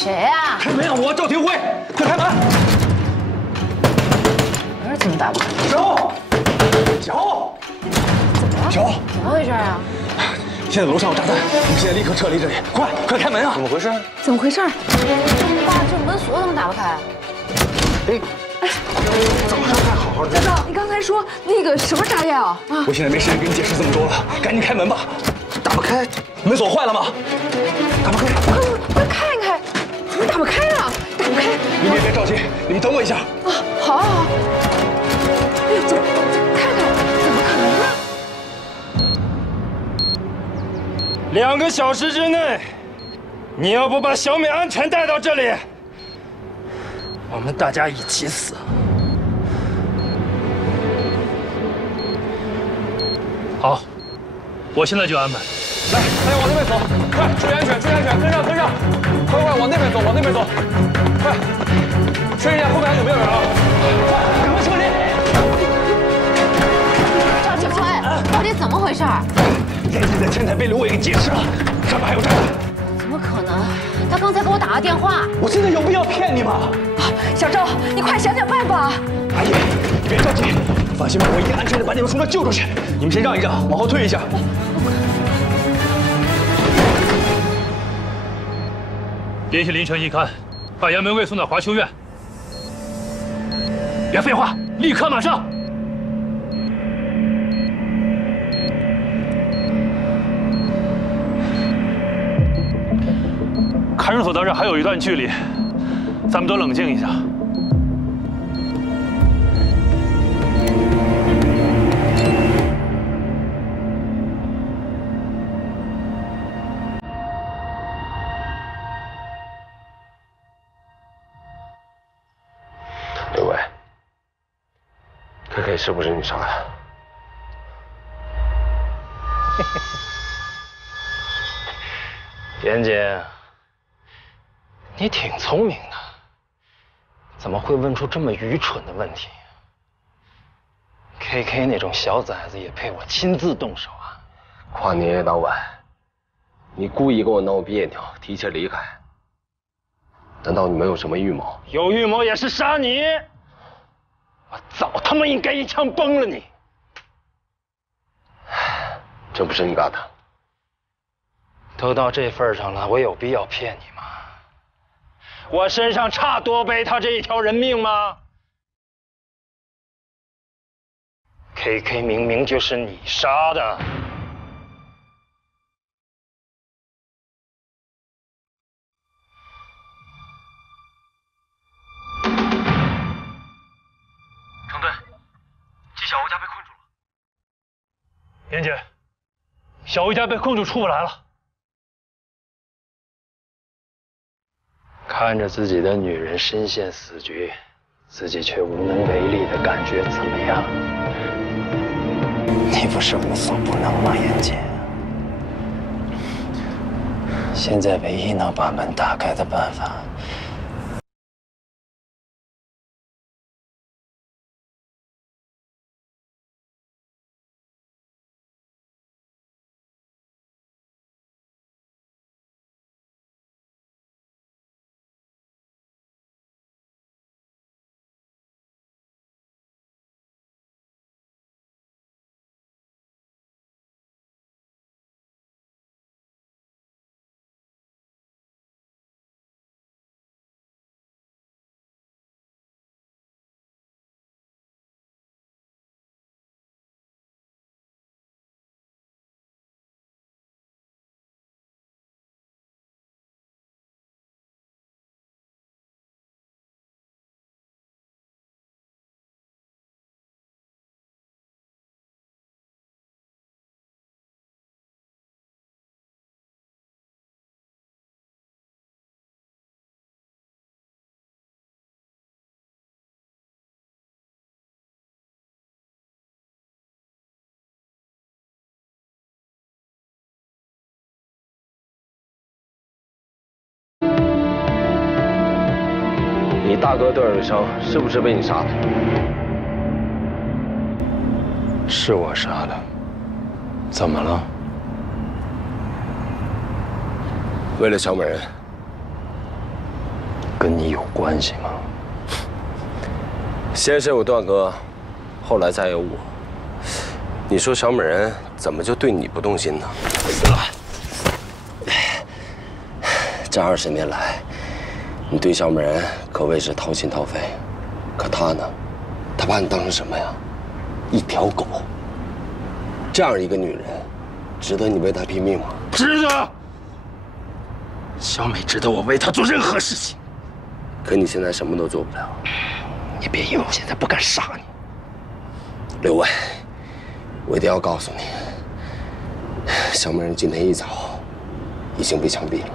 谁呀？开门啊！我赵廷辉，快开门！门怎么打不开？小，小，怎么回事啊？现在楼上有炸弹，我们现在立刻撤离这里，快开门啊！怎么回事？怎么回事？爸，这门锁怎么打不开？哎，早上还好好的。小赵，你刚才说那个什么炸药啊？我现在没时间跟你解释这么多了，赶紧开门吧。打不开，门锁坏了吗？打不开。快看一看，怎么打不开啊？打不开。你们也别着急，你们等我一下。啊，好啊好。哎呦，看看，怎么可能呢？2个小时之内，你要不把小美安全带到这里，我们大家一起死。好，我现在就安排。来，大家往那边走，快，注意安全，注意安全，跟上，快往那边走，快，确认一下后面还有没有人啊？快，赶快撤离！赵启辉，到底怎么回事？燕姐在天台被刘伟给劫持了，上面还有炸弹。怎么可能？他刚才给我打了电话。我现在有必要骗你吗？小赵，你快想想办法！阿姨，你别着急，放心吧，我一定安全的把你们从这救出去。你们先让一让，往后退一下。联系林晨一看，把杨玫瑰送到华修院。别废话，立刻马上！看守所到这还有一段距离，咱们都冷静一下。刘伟，KK 是不是你杀的？严姐，你挺聪明的，怎么会问出这么愚蠢的问题？KK 那种小崽子也配我亲自动手啊？跨年夜当晚，你故意跟我闹别扭，提前离开，难道你没有什么预谋？有预谋也是杀你！我早他妈应该一枪崩了你！这不是你干的。都到这份上了，我有必要骗你吗？我身上差多背他这一条人命吗 ？KK 明明就是你杀的。程队，季小欧家被困住了。严姐，小欧家被困住，出不来了。看着自己的女人身陷死局，自己却无能为力的感觉怎么样？你不是无所不能吗，严姐？现在唯一能把门打开的办法，你大哥段永生是不是被你杀的？是我杀的，怎么了？为了小美人，跟你有关系吗？先是有段哥，后来再有我。你说小美人怎么就对你不动心呢？这20年来，你对小美人可谓是掏心掏肺，可她呢，她把你当成什么呀？一条狗。这样一个女人，值得你为她拼命吗？值得。小美值得我为她做任何事情。可你现在什么都做不了。你别以为我现在不敢杀你。刘伟，我一定要告诉你，小美人今天一早已经被枪毙了。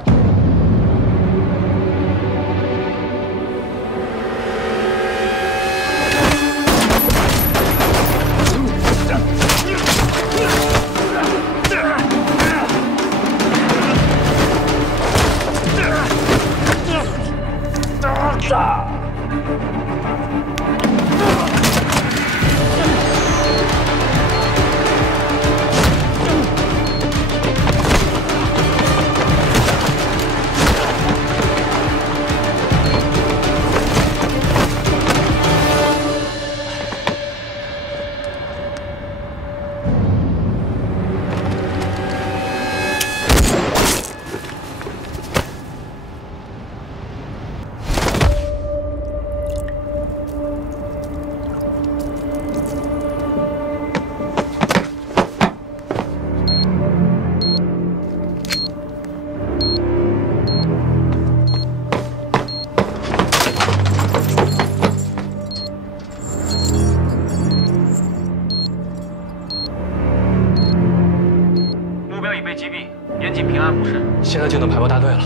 现在就能排爆大队了，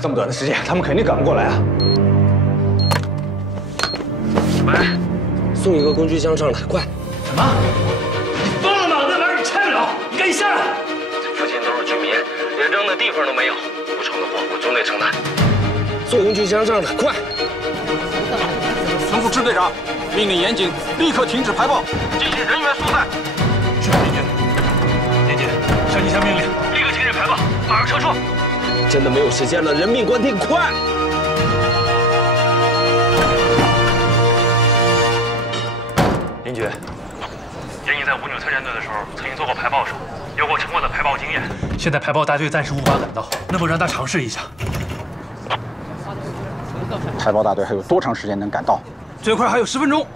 这么短的时间，他们肯定赶不过来啊！喂，送一个工具箱上来，快！什么？你疯了吗？那玩意儿你拆不了，你赶紧下来！这附近都是居民，连扔的地方都没有，不成的货我总得承担。送工具箱上来，快！吩咐支队长，命令严警立刻停止排爆，进行人员疏散。是连军，连军，上级下命令，立刻停止排爆，马上撤出。真的没有时间了，人命关天，快！林局，严警在五纽特战队的时候曾经做过排爆手，有过成功的排爆经验。现在排爆大队暂时无法赶到，能否让他尝试一下？排爆大队还有多长时间能赶到？最快还有10分钟。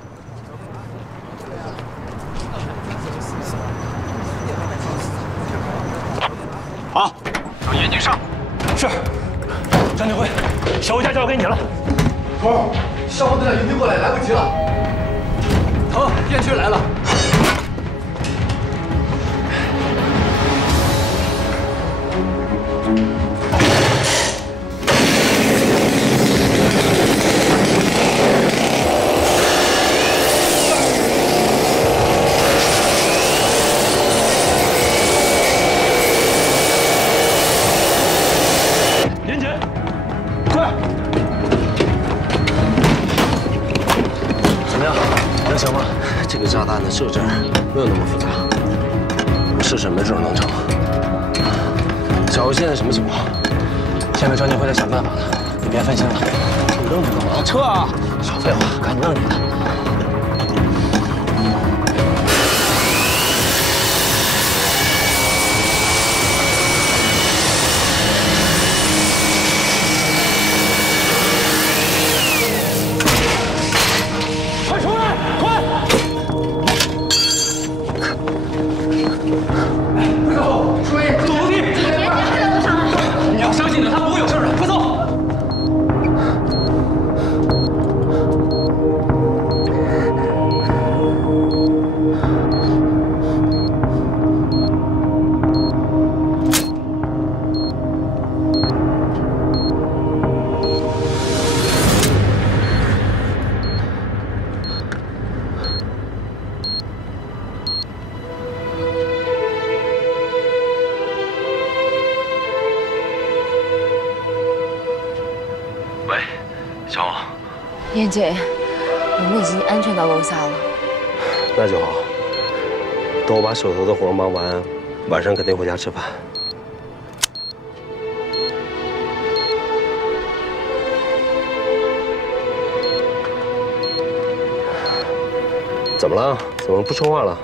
好，让严警上。是，张军辉，小武家交给你了。头，消防队长迎兵过来，来不及了。腾，燕军来了。这个炸弹的设置没有那么复杂，我试试，没准能成。小吴现在什么情况？现在张军辉在想办法呢，你别分心了。你愣着干嘛？撤啊！少废话，赶紧让你的。燕姐，我们已经安全到楼下了。那就好。等我把手头的活忙完，晚上肯定回家吃饭。怎么了？怎么不说话了？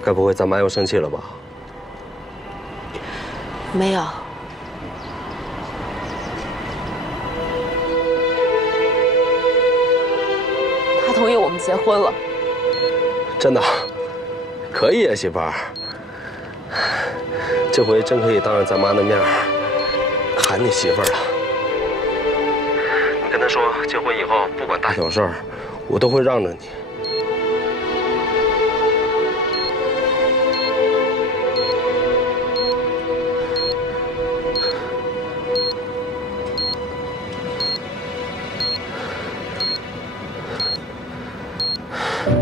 该不会咱妈又生气了吧？没有。他同意我们结婚了。真的？可以啊，媳妇儿。这回真可以当着咱妈的面喊你媳妇儿了。你跟她说，结婚以后不管大小事儿，我都会让着你。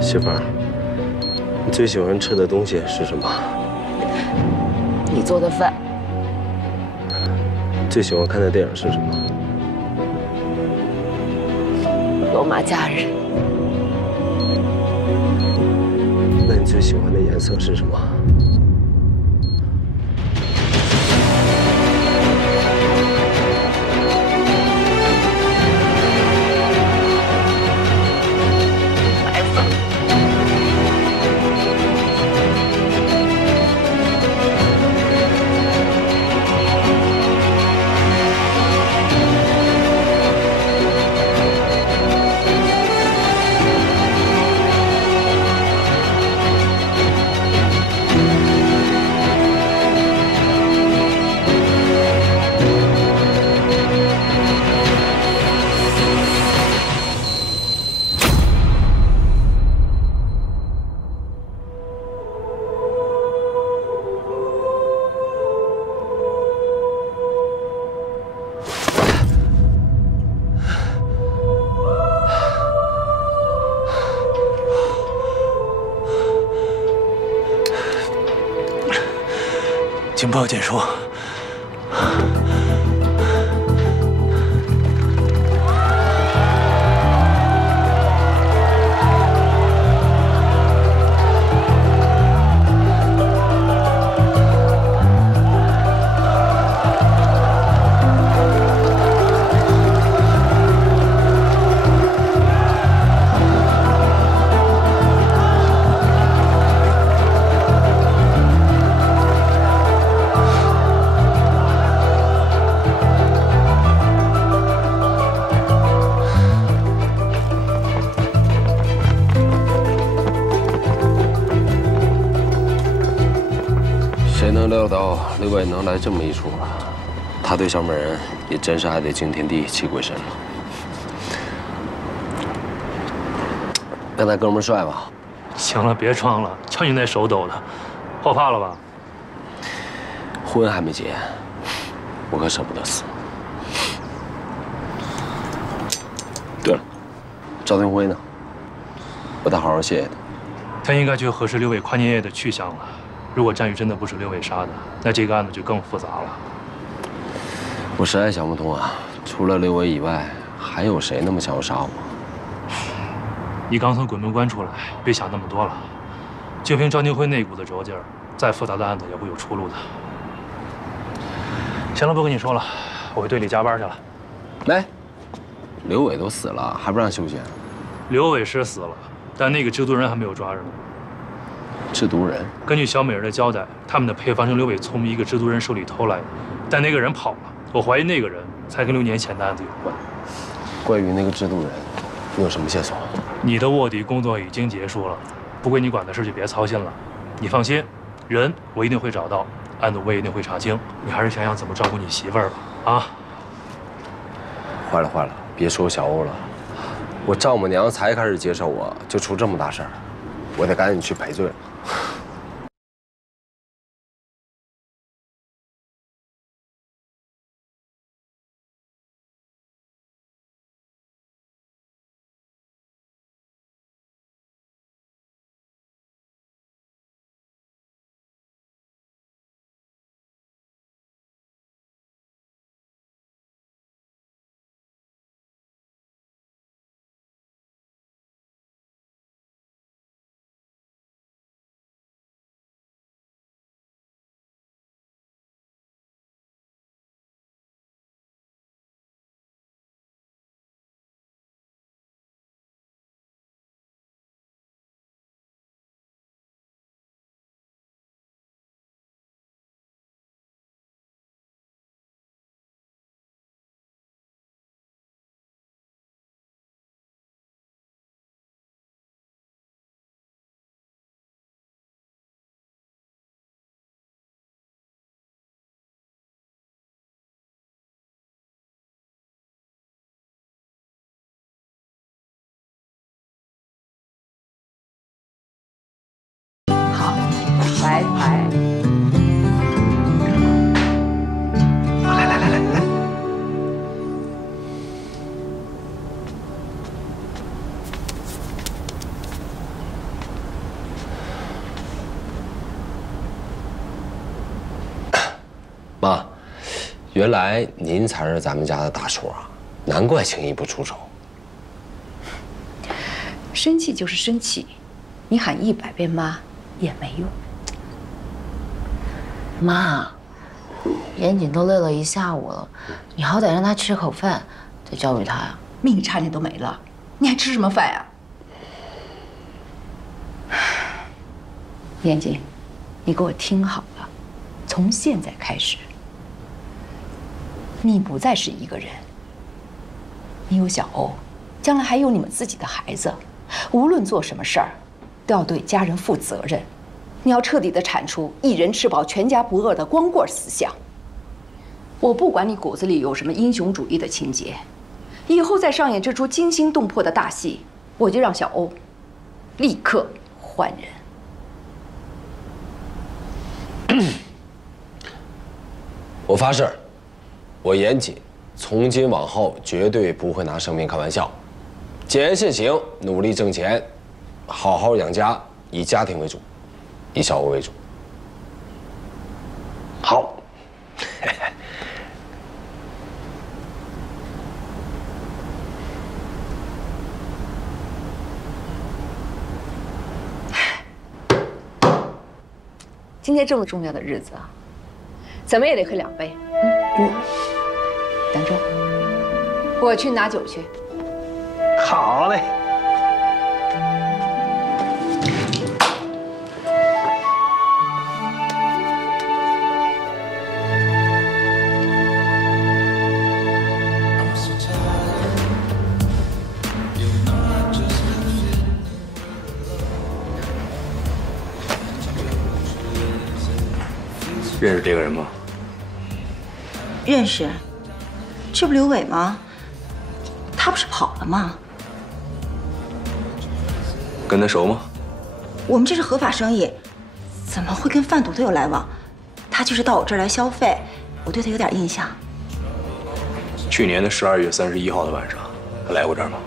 媳妇儿，你最喜欢吃的东西是什么？你做的饭。最喜欢看的电影是什么？罗马假日。那你最喜欢的颜色是什么？白色。情报简述。谁能料到刘伟能来这么一出啊？他对小美人也真是爱得惊天地泣鬼神了。刚才哥们帅吧？行了，别装了，瞧你那手抖的，后怕了吧？婚还没结，我可舍不得死。对了，赵天辉呢？我得好好谢谢他。他应该去核实刘伟跨年夜的去向了。如果战宇真的不是刘伟杀的，那这个案子就更复杂了。我实在想不通啊，除了刘伟以外，还有谁那么想要杀我？你刚从鬼门关出来，别想那么多了。就凭赵天辉那股子轴劲儿，再复杂的案子也会有出路的。行了，不跟你说了，我回队里加班去了。来，刘伟都死了，还不让休息？刘伟是死了，但那个制毒人还没有抓着呢。制毒人？根据小美人的交代，他们的配方是刘伟从一个制毒人手里偷来的，但那个人跑了。我怀疑那个人才跟6年前的案子有关。关于那个制毒人，你有什么线索？你的卧底工作已经结束了，不归你管的事就别操心了。你放心，人我一定会找到，案子我也一定会查清。你还是想想怎么照顾你媳妇儿吧。啊！坏了坏了，别说小欧了，我丈母娘才开始接受我，就出这么大事儿，我得赶紧去赔罪了。来。来。妈，原来您才是咱们家的大厨啊，难怪轻易不出手。生气就是生气，你喊100遍妈也没用。妈，严谨都累了一下午了，你好歹让他吃口饭，再教育他呀。命差点都没了，你还吃什么饭呀？严谨，你给我听好了，从现在开始，你不再是一个人，你有小欧，将来还有你们自己的孩子，无论做什么事儿，都要对家人负责任。你要彻底的铲除一人吃饱全家不饿的光棍思想。我不管你骨子里有什么英雄主义的情节，以后再上演这出惊心动魄的大戏，我就让小欧立刻换人。我发誓，我严谨，从今往后绝对不会拿生命开玩笑，谨言慎行，努力挣钱，好好养家，以家庭为主，以小欧为主。好。今天这么重要的日子啊，怎么也得喝2杯。等着，我去拿酒去。好嘞。认识这个人吗？认识，这不刘伟吗？他不是跑了吗？跟他熟吗？我们这是合法生意，怎么会跟贩毒的有来往？他就是到我这儿来消费，我对他有点印象。去年的12月31号的晚上，他来过这儿吗？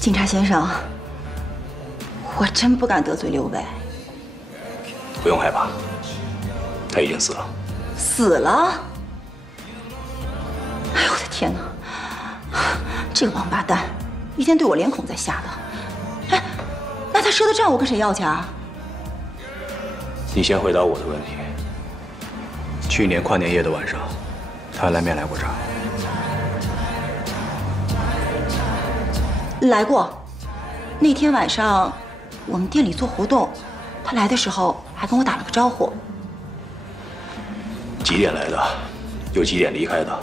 警察先生，我真不敢得罪刘伟。不用害怕，他已经死了。死了？哎呦我的天哪！这个王八蛋，一天对我连孔在下的。哎，那他赊的账我跟谁要去啊？你先回答我的问题。去年跨年夜的晚上，他来没来过这儿？来过。那天晚上我们店里做活动，他来的时候还跟我打了个招呼。几点来的？又几点离开的？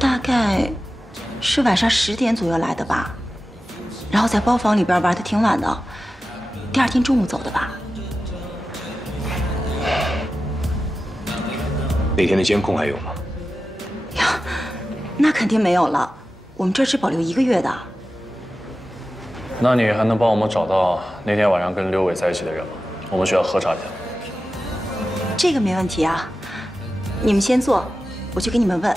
大概是晚上10点左右来的吧，然后在包房里边玩得挺晚的，第2天中午走的吧。那天的监控还有吗？呀，那肯定没有了，我们这只保留1个月的。那你还能帮我们找到那天晚上跟刘伟在一起的人吗？我们需要核查一下。这个没问题啊，你们先坐，我去给你们问。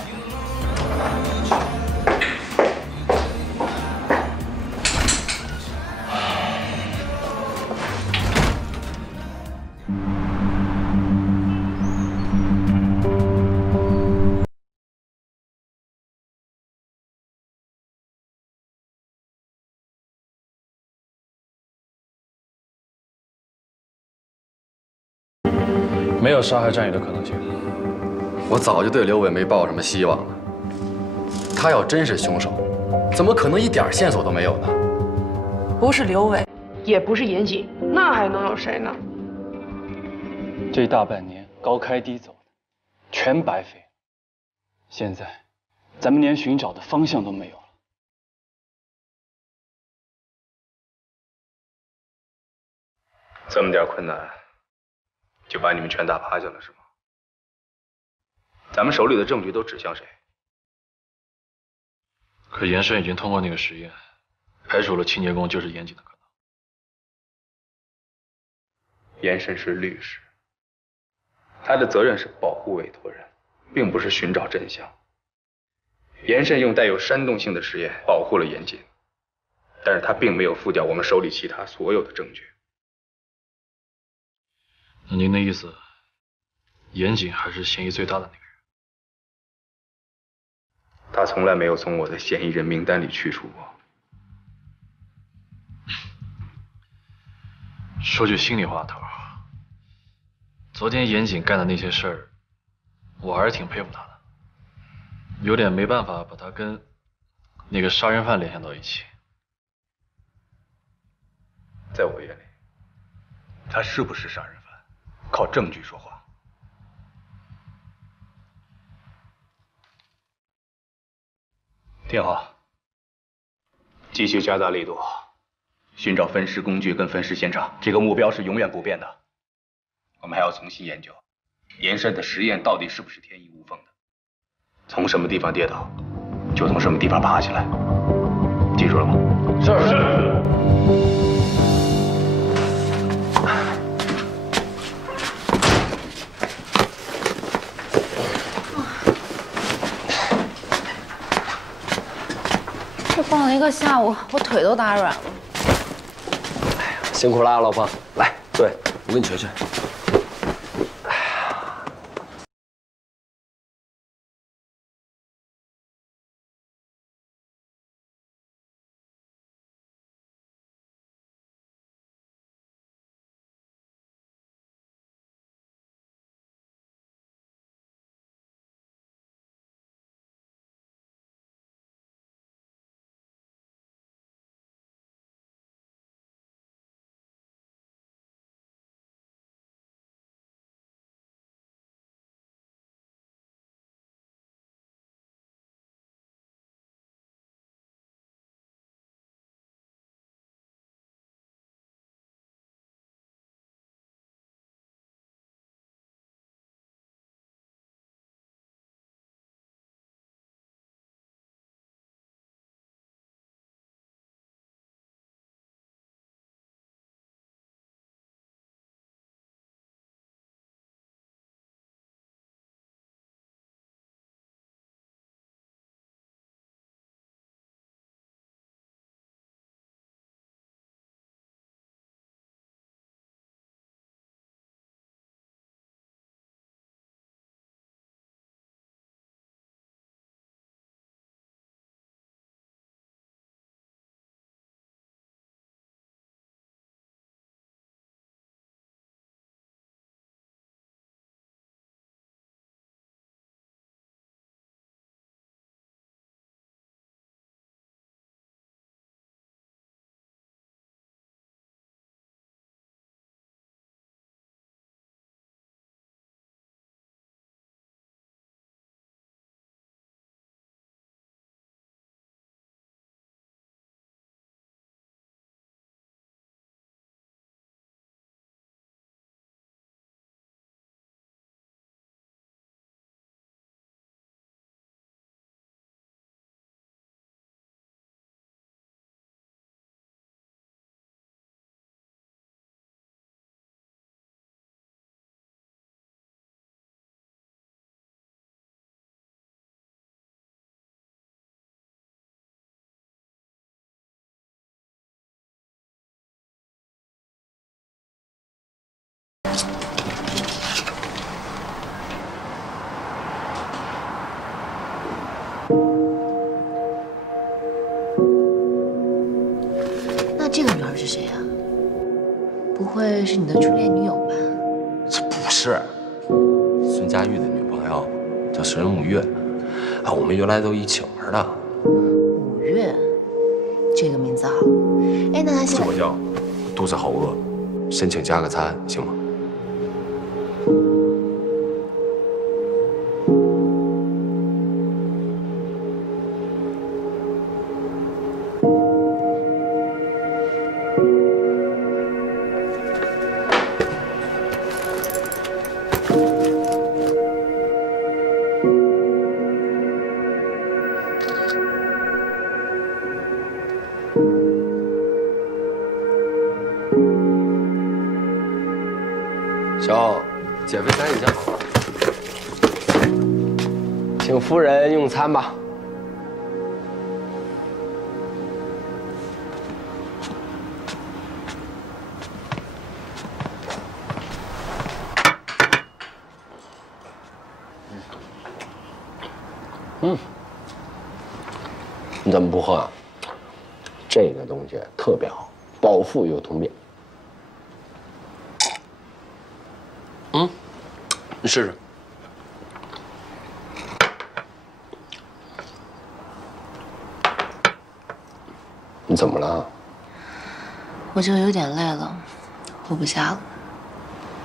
没有杀害战宇的可能性。我早就对刘伟没抱什么希望了。他要真是凶手，怎么可能一点线索都没有呢？不是刘伟，也不是严谨，那还能有谁呢？这大半年高开低走的，全白费。现在，咱们连寻找的方向都没有了。这么点困难，就把你们全打趴下了是吗？咱们手里的证据都指向谁？可严生已经通过那个实验，排除了清洁工就是严谨的可能。严慎是律师，他的责任是保护委托人，并不是寻找真相。严慎用带有煽动性的实验保护了严谨，但是他并没有付掉我们手里其他所有的证据。那您的意思，严谨还是嫌疑最大的那个人？他从来没有从我的嫌疑人名单里去除过。说句心里话，头儿，昨天严谨干的那些事儿，我还是挺佩服他的，有点没办法把他跟那个杀人犯联想到一起。在我眼里，他是不是杀人犯，靠证据说话。挺好，继续加大力度，寻找分尸工具跟分尸现场，这个目标是永远不变的。我们还要重新研究严慎的实验到底是不是天衣无缝的，从什么地方跌倒，就从什么地方爬起来。记住了吗？是。这逛了一个下午，我腿都打软了。辛苦了，老婆。来，对，我给你捶捶。那这个女孩是谁啊？不会是你的初恋女友吧？这不是孙佳玉的女朋友，叫沈五月。啊，我们原来都一起玩的。五月，这个名字好。哎，那她现在……自我叫，肚子好饿，申请加个餐，行吗？小，减肥餐已经好了，请夫人用餐吧。你怎么不喝啊？这个东西特别好，饱腹又通便。你试试。你怎么了？我就有点累了，活不下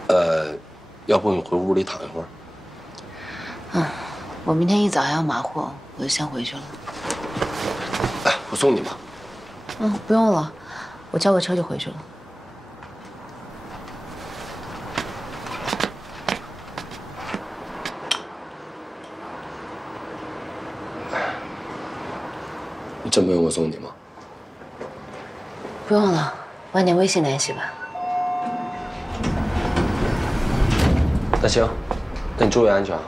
了。要不你回屋里躺一会儿？我明天一早还要马货，我就先回去了。哎，我送你吧。不用了，我叫个车就回去了。你真不用我送你吗？不用了，晚点微信联系吧。那行，那你注意安全啊。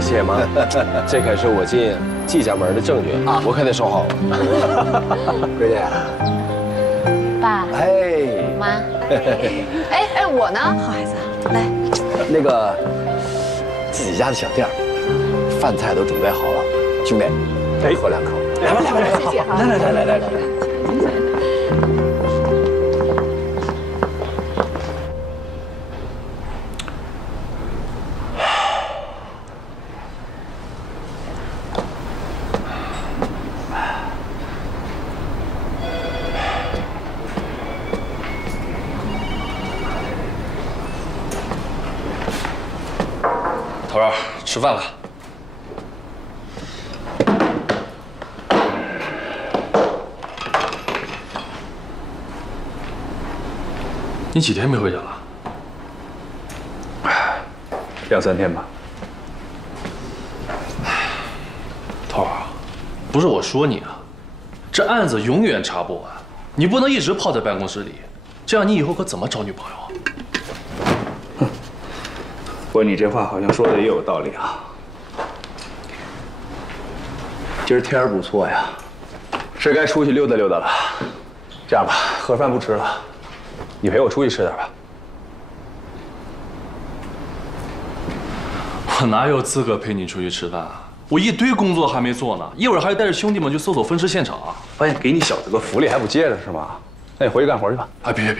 谢妈，这可是我进季家门的证据啊，我可得收好了。闺女，爸，妈，我呢？好孩子，来，那个自己家的小店，饭菜都准备好了，兄弟，喝两口。来吧，谢谢哈。来。头儿，吃饭了。你几天没回家了？2、3天吧。头儿，不是我说你啊，这案子永远查不完，你不能一直泡在办公室里，这样你以后可怎么找女朋友啊？不过你这话好像说的也有道理啊。今儿天儿不错呀，是该出去溜达溜达了。这样吧，盒饭不吃了，你陪我出去吃点吧。我哪有资格陪你出去吃饭啊？我一堆工作还没做呢，一会儿还带着兄弟们去搜索分尸现场啊。发现给你小子个福利还不接着是吗？那你回去干活去吧。啊，别！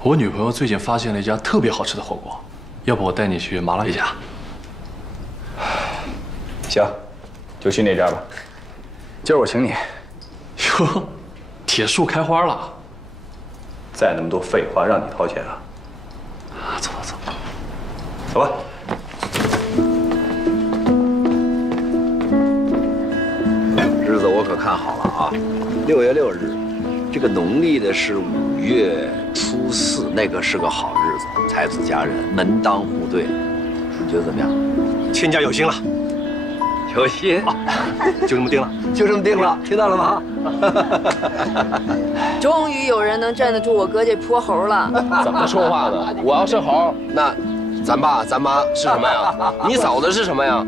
我女朋友最近发现了一家特别好吃的火锅，要不我带你去麻辣一家？行，就去那家吧。今儿我请你。哟，铁树开花了。再那么多废话，让你掏钱啊？走吧。走吧。日子我可看好了啊，6月6日，这个农历的是5月初4，那个是个好日子，才子佳人，门当户对，你觉得怎么样？亲家有心了，有心，就这么定了，就这么定了，听到了吗？终于有人能站得住我哥这泼猴了。怎么说话呢？我要是猴，那咱爸咱妈是什么呀？你嫂子是什么呀？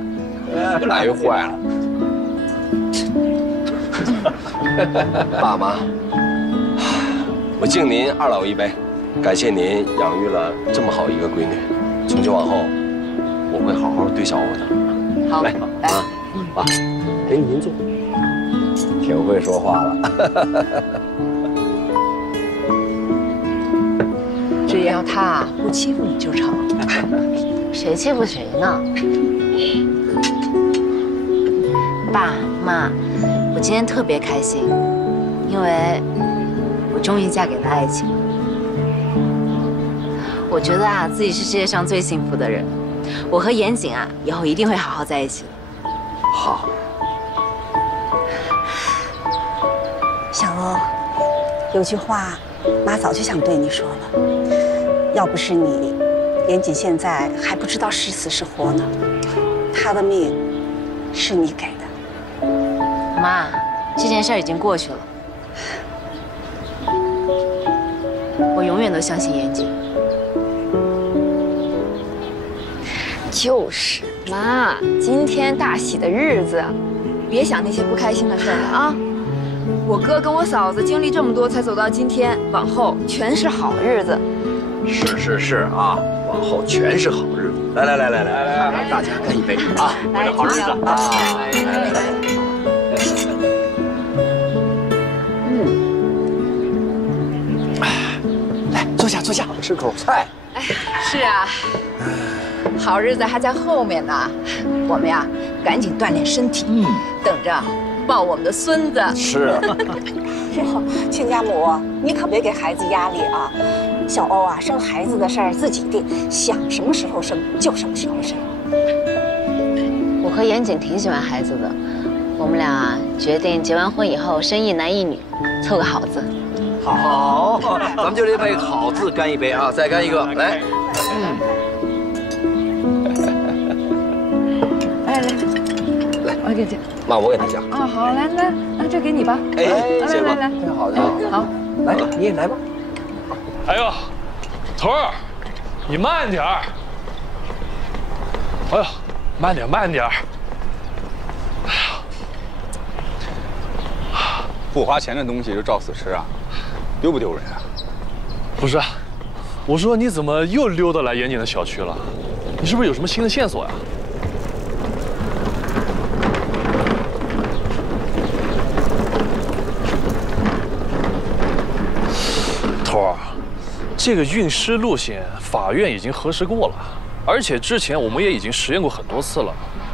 越来越坏了。爸妈，我敬您2老一杯，感谢您养育了这么好一个闺女。从今往后，我会好好对小欧的。好，来，爸，给您坐。挺会说话了。只要他不欺负你就成。谁欺负谁呢？爸妈，我今天特别开心，因为我终于嫁给了爱情。我觉得啊，自己是世界上最幸福的人。我和严谨啊，以后一定会好好在一起的。好。小欧，有句话，妈早就想对你说了。要不是你，严谨现在还不知道是死是活呢。他的命，是你给的。妈，这件事已经过去了，我永远都相信严谨。就是妈，今天大喜的日子，别想那些不开心的事了啊！我哥跟我嫂子经历这么多才走到今天，往后全是好日子。是啊，往后全是好日子。来，大家干一杯啊！为了好日子啊！来，坐下，吃口菜。哎，是啊，好日子还在后面呢。我们呀，赶紧锻炼身体，等着抱我们的孙子。是。亲家母，你可别给孩子压力啊。小欧啊，生孩子的事儿自己定，想什么时候生就什么时候生。我和严谨挺喜欢孩子的，我们俩决定结完婚以后生1男1女，凑个好字。好，咱们就这杯好字干一杯啊！再干一个，来。来，我给这。妈，我给他夹。啊，好，来，那这给你吧。哎，来，挺好的。好，来，你也来吧。哎呦，头儿，你慢点儿。哎呦，慢点。哎呀，不花钱的东西就照死吃啊，丢不丢人啊？不是，我说你怎么又溜达来严谨的小区了？你是不是有什么新的线索呀？头儿。这个运尸路线，法院已经核实过了，而且之前我们也已经实验过很多次了，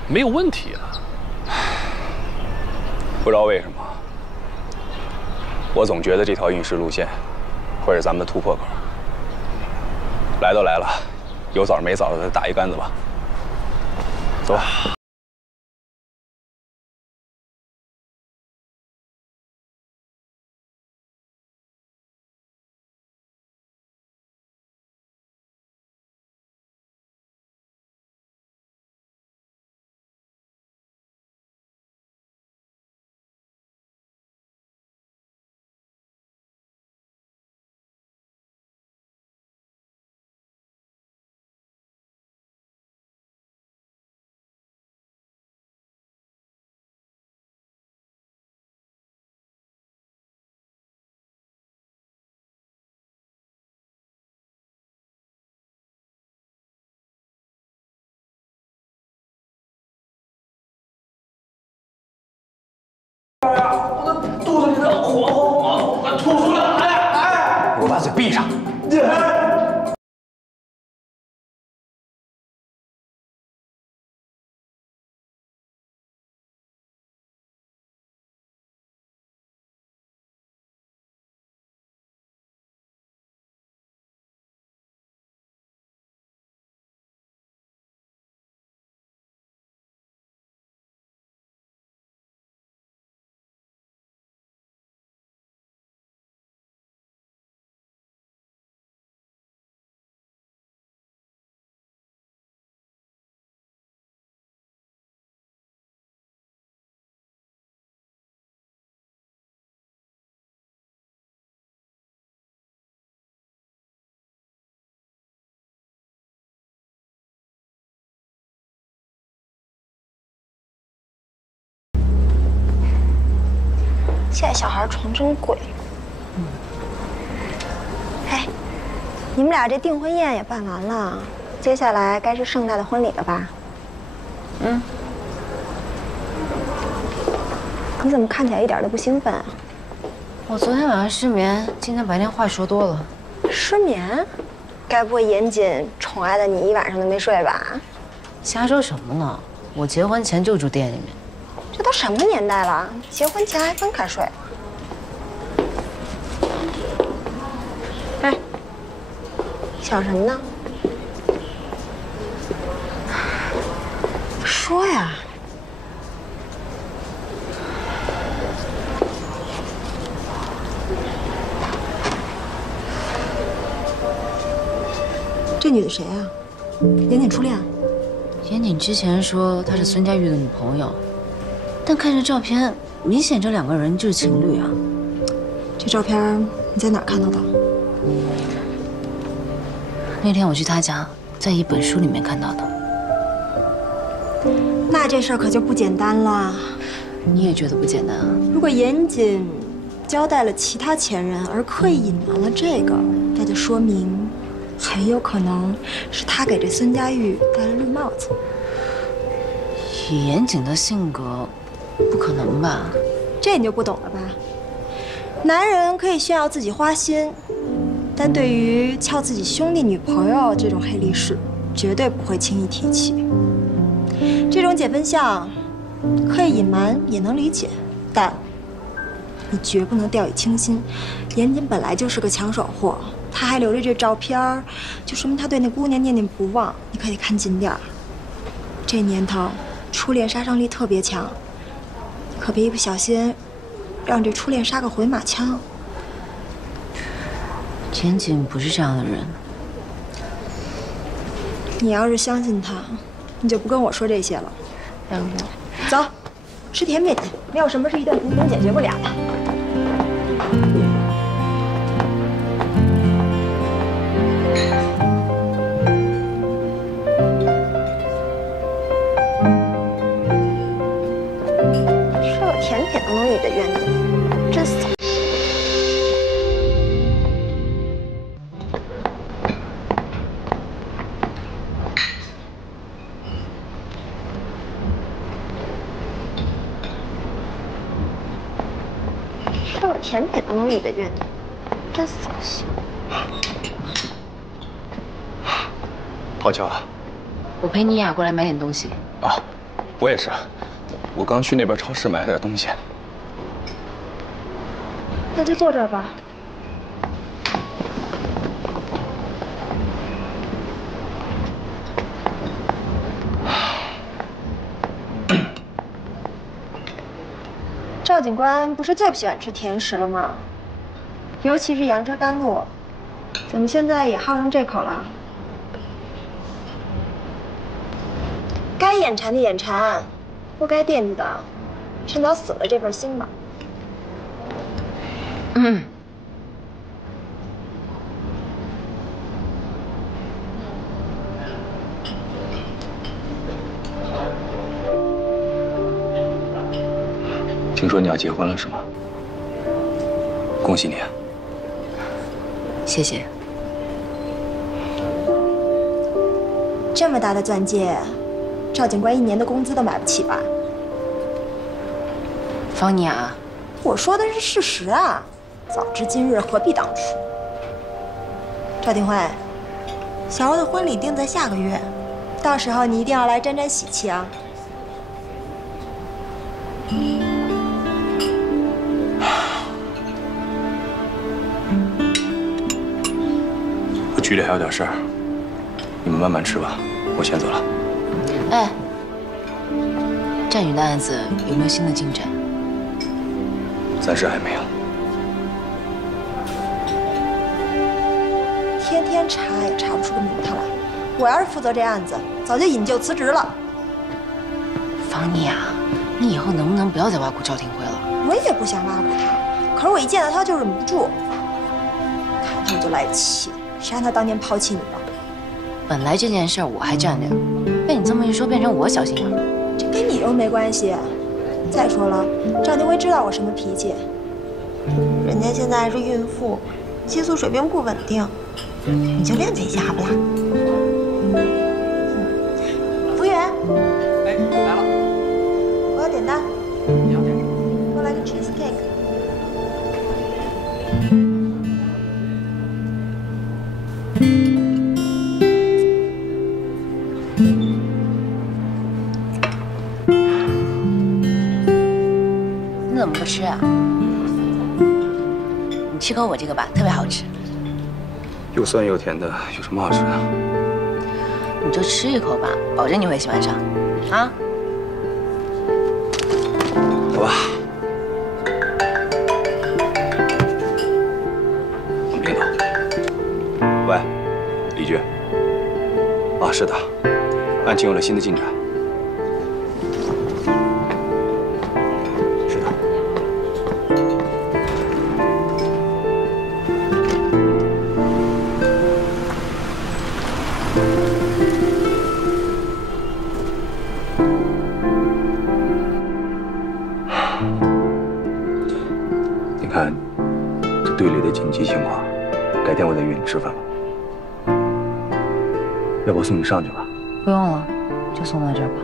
没有问题啊。不知道为什么，我总觉得这条运尸路线会是咱们的突破口。来都来了，有枣没枣的打一竿子吧。走吧。现在小孩床真贵。哎，你们俩这订婚宴也办完了，接下来该是盛大的婚礼了吧？嗯。你怎么看起来一点都不兴奋啊？我昨天晚上失眠，今天白天话说多了。失眠？该不会严谨宠爱的你一晚上都没睡吧？瞎说什么呢？我结婚前就住店里面。这都什么年代了？结婚前还分开睡？哎，想什么呢？说呀！这女的谁啊？严谨初恋？严谨之前说她是孙佳玉的女朋友。但看这照片，明显这两个人就是情侣啊。这照片你在哪儿看到的？那天我去他家，在一本书里面看到的。那这事儿可就不简单了。你也觉得不简单啊？如果严谨交代了其他前任，而刻意隐瞒了这个，那就说明很有可能是他给这孙佳玉戴了绿帽子。以严谨的性格。不可能吧？这你就不懂了吧？男人可以炫耀自己花心，但对于撬自己兄弟女朋友这种黑历史，绝对不会轻易提起。这种解分项，刻意隐瞒也能理解，但你绝不能掉以轻心。严谨本来就是个抢手货，他还留着这照片，就说明他对那姑娘念念不忘。你可得看紧点儿。这年头，初恋杀伤力特别强。可别一不小心，让这初恋杀个回马枪。严谨不是这样的人。你要是相信他，你就不跟我说这些了。走，吃甜品去。没有什么是一顿评评解决不了的。甜品都能离得远的，真骚！吃了甜品都能离得远的，真扫兴！好巧啊！我陪你雅过来买点东西。啊，我也是。我刚去那边超市买了点东西。那就坐这儿吧。赵警官不是最不喜欢吃甜食了吗？尤其是洋车甘露，怎么现在也好上这口了？该眼馋的眼馋，不该惦记的，趁早死了这份心吧。嗯。听说你要结婚了是吗？恭喜你啊！谢谢。这么大的钻戒，赵警官1年的工资都买不起吧？方妮雅，我说的是事实啊！早知今日，何必当初？赵廷辉，小欧的婚礼定在下个月，到时候你一定要来沾沾喜气啊！我局里还有点事儿，你们慢慢吃吧，我先走了。哎，战宇的案子有没有新的进展？暂时还没有。天天查也查不出个名堂来。我要是负责这案子，早就引咎辞职了。方妮啊，你以后能不能不要再挖苦赵廷辉了？我也不想挖苦他，可是我一见到他就忍不住，看他我就来气。谁让他当年抛弃你了？本来这件事我还站着，被你这么一说，变成我小心眼了。这跟你又没关系。再说了，赵廷辉知道我什么脾气，人家现在还是孕妇，激素水平不稳定，你就谅解一下好不啦？服务员，哎，来了，我要点单，你要点什么？给我来个 cheesecake。你怎么不吃啊？你吃口我这个吧，特别好吃。又酸又甜的，有什么好吃的？你就吃一口吧，保证你会喜欢上。啊？走吧。我们领导。喂，李局。啊，是的，案情有了新的进展。是的。你看，这队里的紧急情况，改天我再约你吃饭吧。要不我送你上去吧？不用了，就送到这儿吧。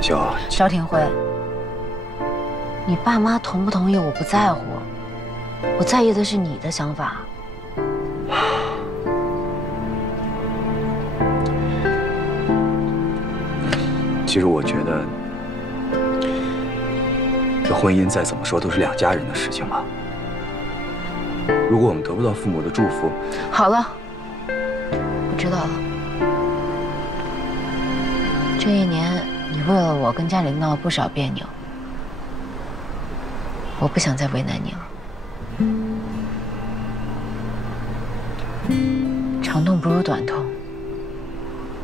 小欧，赵廷辉，你爸妈同不同意我不在乎，我在意的是你的想法。其实我觉得，这婚姻再怎么说都是两家人的事情嘛。如果我们得不到父母的祝福，好了，我知道了。这一年，你为了我跟家里闹了不少别扭，我不想再为难你了。长痛不如短痛，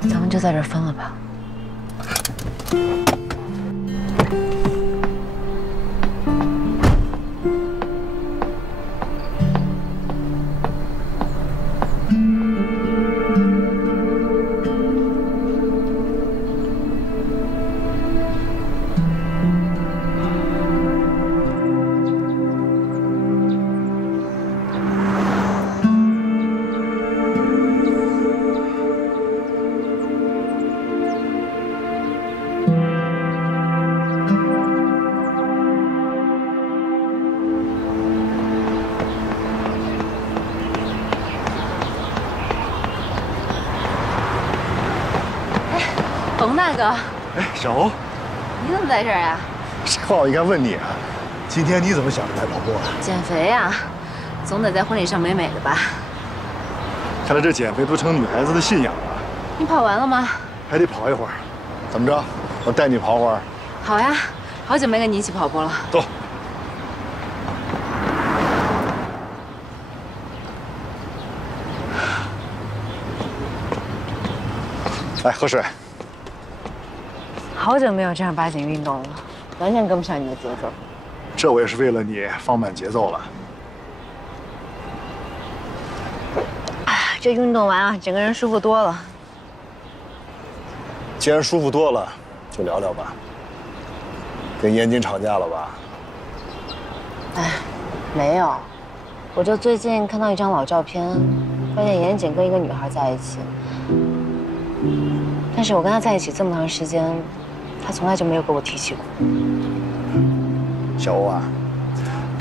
咱们就在这儿分了吧。冯大哥，哎，小欧，你怎么在这儿呀？这话我应该问你啊。今天你怎么想着来跑步啊？减肥呀，总得在婚礼上美美的吧？看来这减肥都成女孩子的信仰了。你跑完了吗？还得跑一会儿。怎么着？我带你跑会儿。好呀，好久没跟你一起跑步了。走。来，喝水。好久没有正儿八经运动了，完全跟不上你的节奏。这我也是为了你放慢节奏了。这运动完啊，整个人舒服多了。既然舒服多了，就聊聊吧。跟严谨吵架了吧？哎，没有，我就最近看到一张老照片，发现严谨跟一个女孩在一起。但是我跟他在一起这么长时间，他从来就没有跟我提起过。小欧啊，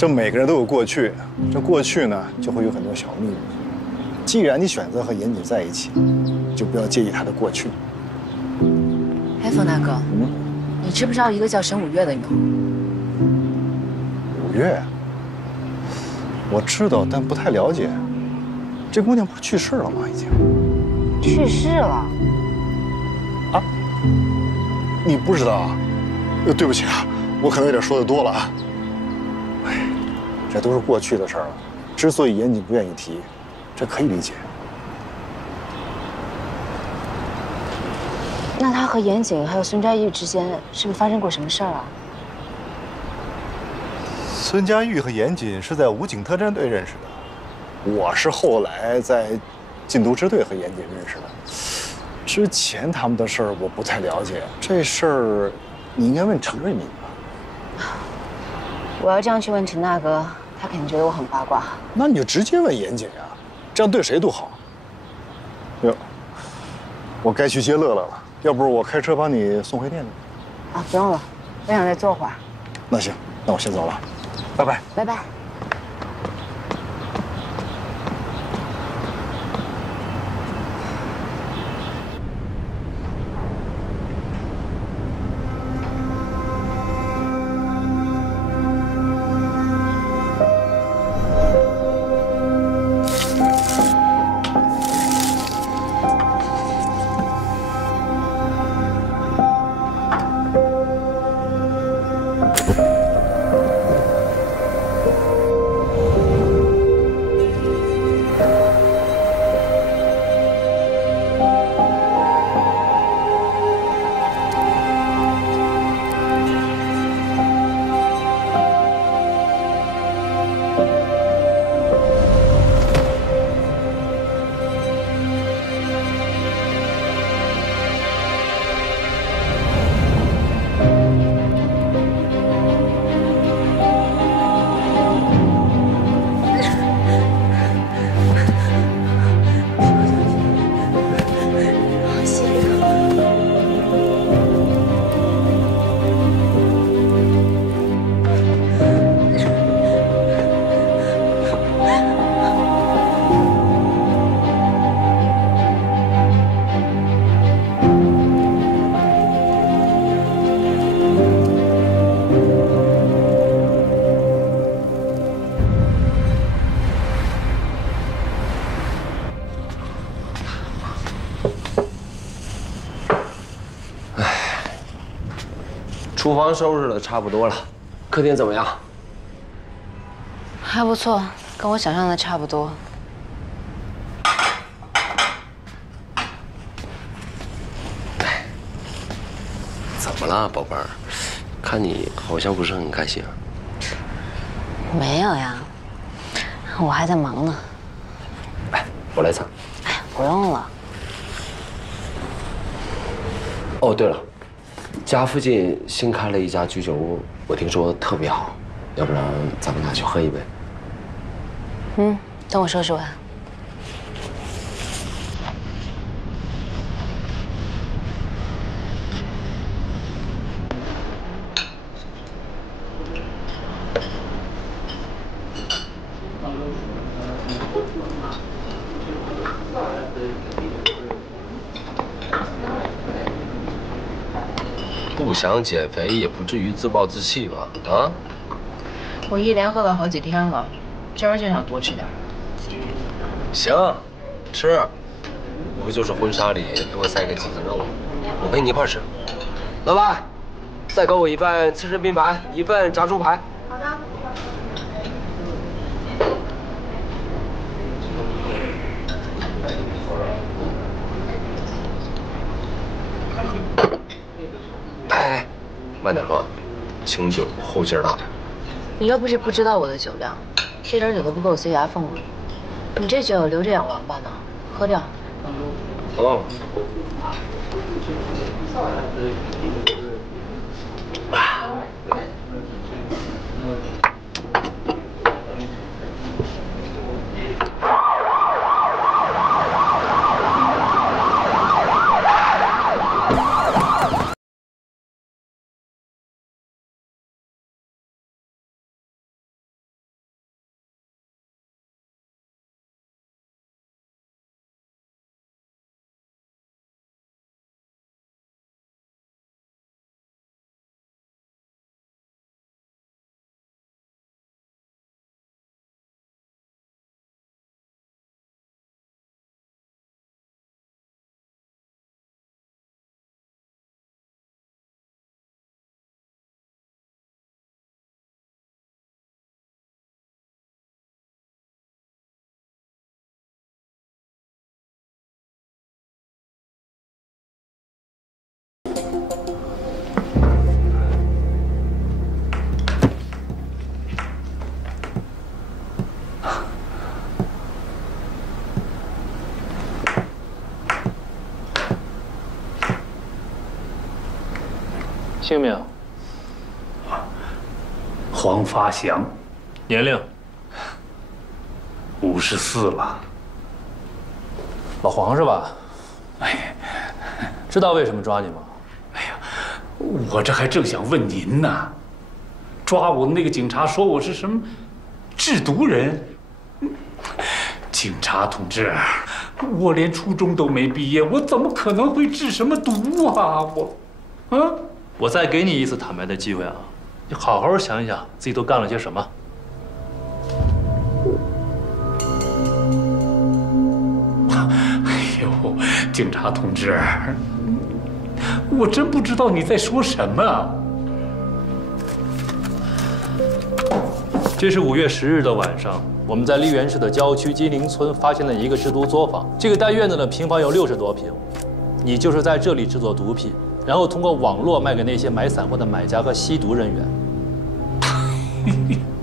这每个人都有过去，这过去呢就会有很多小秘密。既然你选择和严谨在一起，就不要介意他的过去。哎，冯大哥，你知不知道一个叫沈五月的女孩？五月，我知道，但不太了解。这姑娘不是去世了吗？已经去世了。啊？你不知道啊？对不起啊，我可能有点说的多了啊。哎，这都是过去的事儿了。之所以严谨不愿意提，这可以理解。那他和严谨还有孙佳玉之间是不是发生过什么事儿啊？孙佳玉和严谨是在武警特战队认识的，我是后来在禁毒支队和严谨认识的。之前他们的事儿我不太了解，这事儿你应该问陈瑞敏吧。我要这样去问陈大哥，他肯定觉得我很八卦。那你就直接问严谨呀，这样对谁都好。哟，我该去接乐乐了，要不我开车把你送回店里。啊，不用了，我想再坐会儿。那行，那我先走了，拜拜。拜拜。厨房收拾的差不多了，客厅怎么样？还不错，跟我想象的差不多。怎么了，宝贝儿？看你好像不是很开心啊。没有呀，我还在忙呢。来，我来擦。哎，不用了。哦，对了，家附近新开了一家居酒屋，我听说特别好，要不然咱们俩去喝一杯？嗯，等我收拾完。不想减肥也不至于自暴自弃吧？啊！我一连喝了好几天了，今儿就想多吃点。行，吃，无非就是婚纱里多塞个几个肉，我陪你一块吃。老板，再给我一份刺身拼盘，一份炸猪排。好的。哎，慢点喝，清酒后劲儿大点。你又不是不知道我的酒量，这点酒都不够我塞牙缝了。你这酒留着养王八呢，喝掉。哦。姓名？黄发祥，年龄54了。老黄是吧？哎，知道为什么抓你吗？哎呀，我这还正想问您呢。抓我的那个警察说我是什么制毒人。警察同志，我连初中都没毕业，我怎么可能会制什么毒啊？我再给你一次坦白的机会啊，你好好想一想自己都干了些什么。哎呦，警察同志，我真不知道你在说什么。这是5月10日的晚上，我们在溧源市的郊区金陵村发现了一个制毒作坊。这个带院子的平方有60多平，你就是在这里制作毒品，然后通过网络卖给那些买散货的买家和吸毒人员。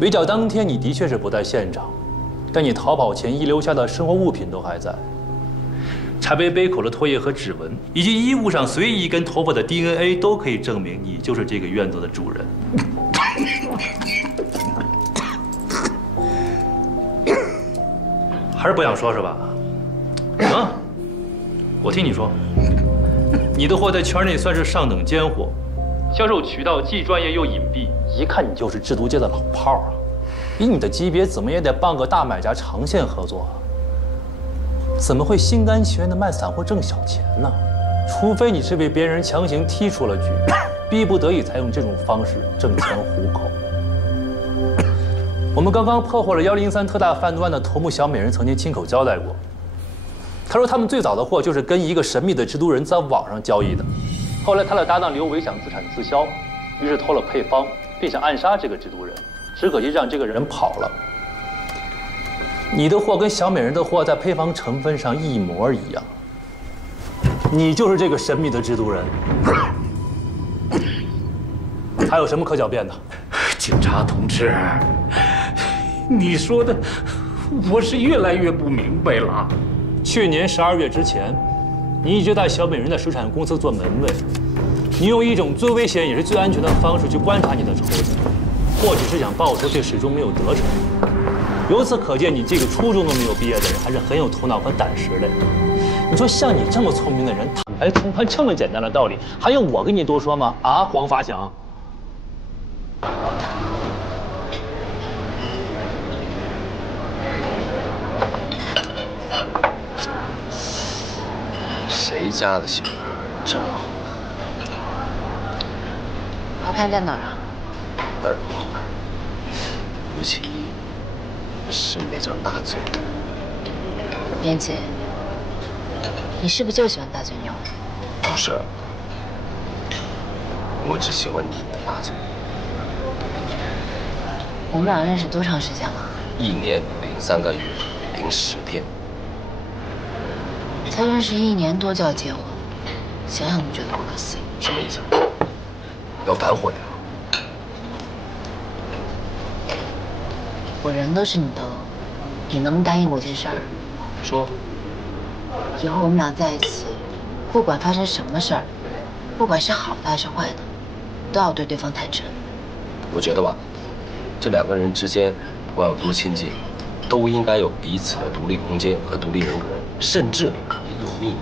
围剿当天你的确是不在现场，但你逃跑前遗留下的生活物品都还在。茶杯杯口的唾液和指纹，以及衣物上随意一根头发的 DNA 都可以证明你就是这个院子的主人。还是不想说是吧？啊，我替你说，你的货在圈内算是上等尖货，销售渠道既专业又隐蔽，一看你就是制毒界的老炮啊！以你的级别，怎么也得傍个大买家长线合作啊！怎么会心甘情愿地卖散货挣小钱呢？除非你是被别人强行踢出了局，逼不得已才用这种方式挣钱糊口。我们刚刚破获了103特大贩毒案的头目小美人曾经亲口交代过，他说他们最早的货就是跟一个神秘的制毒人在网上交易的，后来他的搭档刘伟想自产自销，于是偷了配方，并想暗杀这个制毒人，只可惜让这个人跑了。你的货跟小美人的货在配方成分上一模一样，你就是这个神秘的制毒人。还有什么可狡辩的？警察同志，你说的我是越来越不明白了。去年12月之前，你一直在小美人的水产公司做门卫，你用一种最危险也是最安全的方式去观察你的仇人，或许是想报仇，却始终没有得逞。由此可见，你这个初中都没有毕业的人还是很有头脑和胆识的。你说像你这么聪明的人，坦白从宽这么简单的道理，还用我跟你多说吗？啊，黄发祥。谁家的媳妇儿真好？花盘在哪儿啊？耳朵，尤其是那张大嘴。妍姐，你是不是就喜欢大嘴妞？不是，我只喜欢你的大嘴。我们俩认识多长时间了？1年03个月010天。才认识1年多就要结婚，想想都觉得不可思议。什么意思？要反悔啊？我人都是你的了，你能不能答应我件事儿？说。以后我们俩在一起，不管发生什么事儿，不管是好的还是坏的，都要对对方坦诚。我觉得吧，这2个人之间不管有多亲近，都应该有彼此的独立空间和独立人格，甚至有秘密。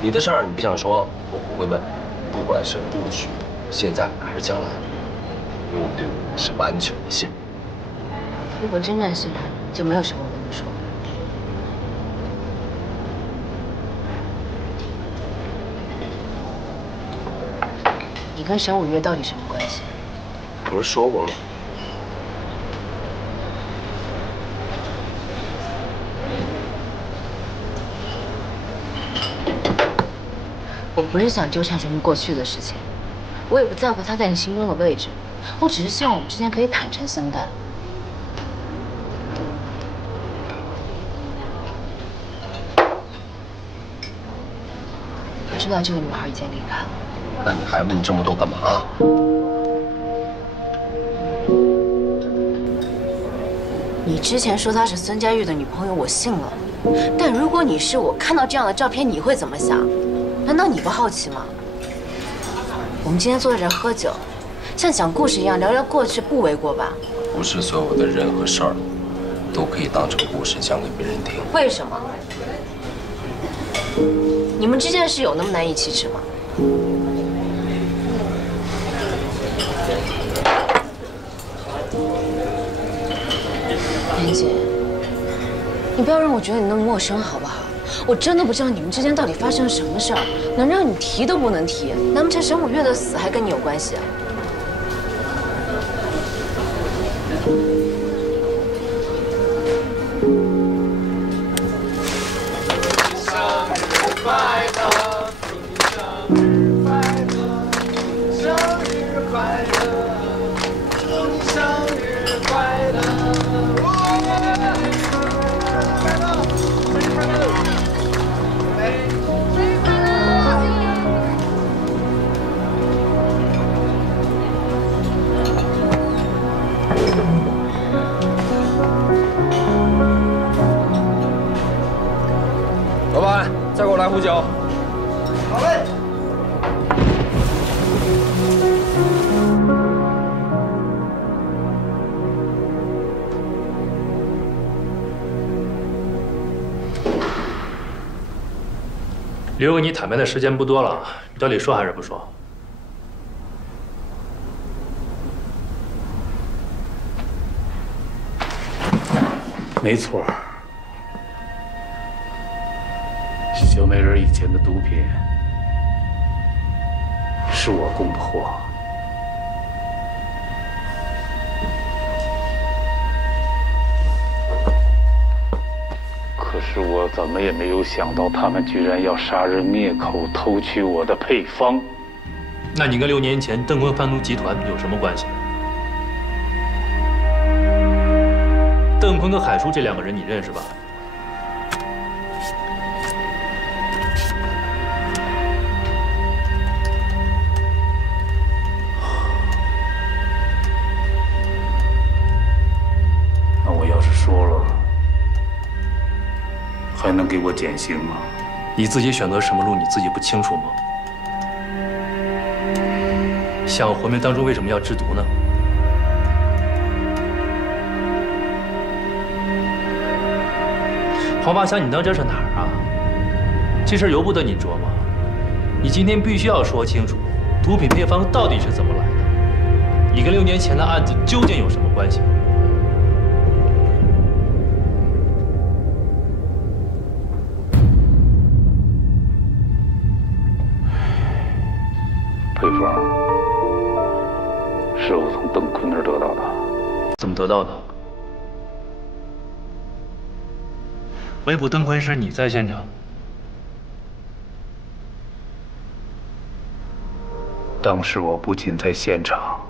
你的事儿你不想说，我不会问。不管是过去、现在还是将来，因为你对我是完全的信任。如果真正信任，就没有什么不能说。你跟沈五月到底什么关系？不是说过吗？我不是想纠缠什么过去的事情，我也不在乎他在你心中的位置，我只是希望我们之间可以坦诚相待。我知道这个女孩已经离开了。那你还问这么多干嘛？你之前说她是孙佳玉的女朋友，我信了。但如果你是我，看到这样的照片，你会怎么想？难道你不好奇吗？我们今天坐在这儿喝酒，像讲故事一样聊聊过去，不为过吧？不是所有的人和事儿都可以当成故事讲给别人听。为什么？你们之间是有那么难以启齿吗？妍姐，你不要让我觉得你那么陌生好不好？我真的不知道你们之间到底发生了什么事儿，能让你提都不能提。难不成沈五月的死还跟你有关系啊？老板，再给我来壶酒。好嘞。留给你坦白的时间不多了，你到底说还是不说？没错，小美人以前的毒品是我供的货。可是我怎么也没有想到，他们居然要杀人灭口，偷取我的配方。那你跟6年前邓坤贩毒集团有什么关系？邓坤跟海叔这2个人你认识吧？那我要是说了，还能给我减刑吗？你自己选择什么路，你自己不清楚吗？想活命当中为什么要制毒呢？黄八强，你当这是哪儿啊？这事由不得你琢磨，你今天必须要说清楚，毒品配方到底是怎么来的，你跟6年前的案子究竟有什么关系？配方是我从邓坤那儿得到的。怎么得到的？围捕邓坤时你在现场？当时我不仅在现场，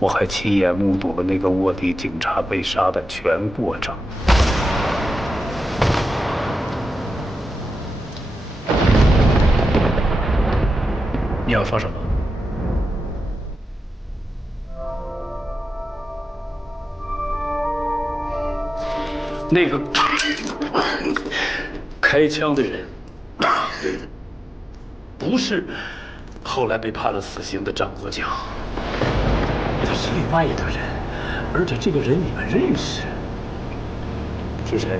我还亲眼目睹了那个卧底警察被杀的全过程。你要说什么？那个开枪的人不是后来被判了死刑的张国强，他是另外一个人，而且这个人你们认识。是谁？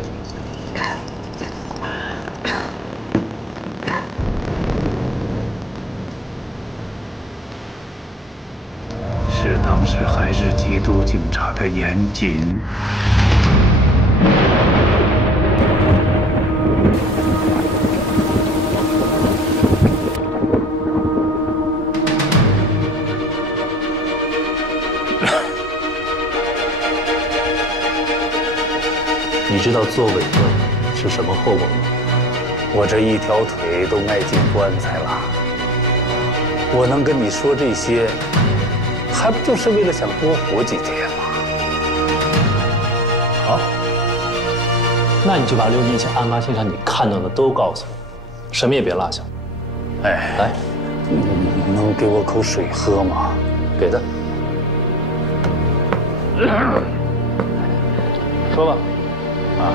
是当时还是缉毒警察的严谨。你知道做伪证是什么后果吗？我这一条腿都迈进棺材了，我能跟你说这些，还不就是为了想多活几天吗？好，那你就把6年前案发现场你看到的都告诉我，什么也别落下。哎，来，能给我口水喝吗？给的。说吧。啊。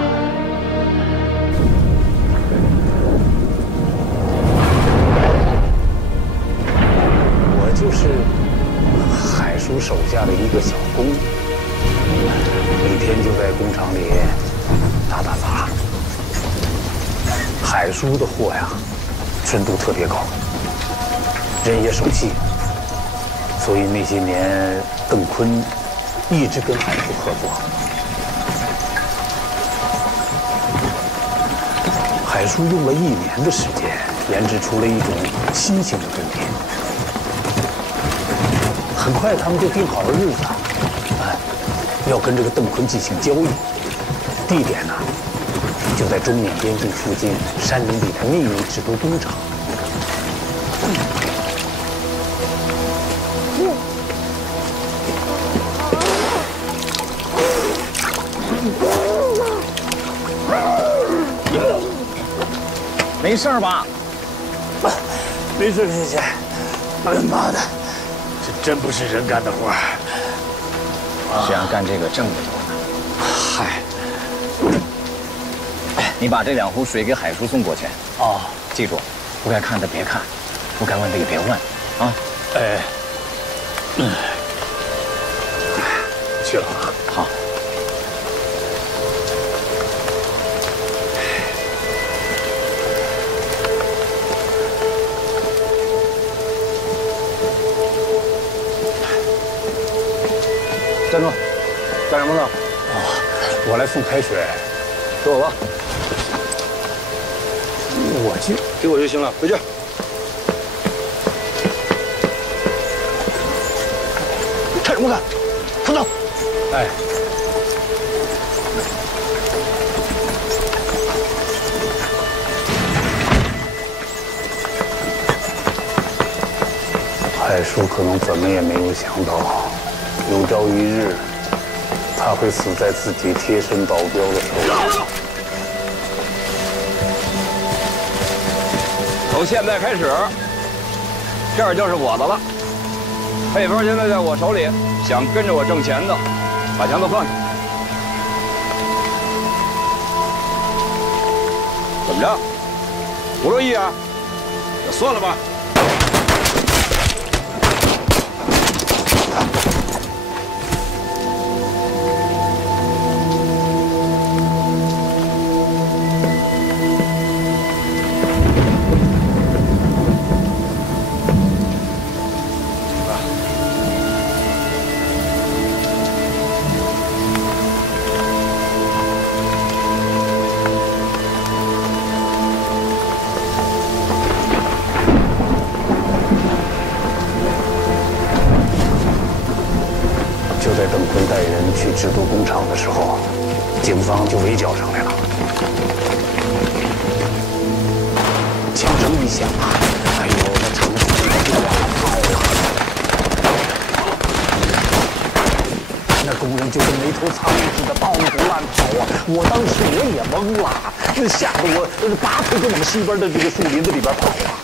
就是海叔手下的一个小工，每天就在工厂里打杂。海叔的货呀，纯度特别高，人也守信，所以那些年邓坤一直跟海叔合作。海叔用了1年的时间，研制出了一种新型的毒品。很快，他们就定好了日子，要跟这个邓坤进行交易。地点呢，就在中缅边境附近山林里的秘密制毒工厂。没事吧？没事，谢谢。哎呀妈的，这真不是人干的活儿。谁让干这个挣得多呢？嗨，你把这2壶水给海叔送过去。哦，记住，不该看的别看，不该问的也别问，啊。哎，去了啊。好。站住！干什么呢？哦，我来送开水。给我吧。我去，给我就行了，回去。看什么看？快走！哎。海叔可能怎么也没有想到。有朝一日，他会死在自己贴身保镖的手里。从现在开始，这儿就是我的了。配方现在在我手里，想跟着我挣钱的，把枪都放下。怎么着？不乐意啊？那算了吧。去制毒工厂的时候，警方就围剿上来了。枪声一响啊，哎呦，那城市里就乱了套啊！那工人就跟没头苍蝇似的到处乱跑啊！我当时我也懵了，那吓得我拔腿就往西边的这个树林子里边跑啊！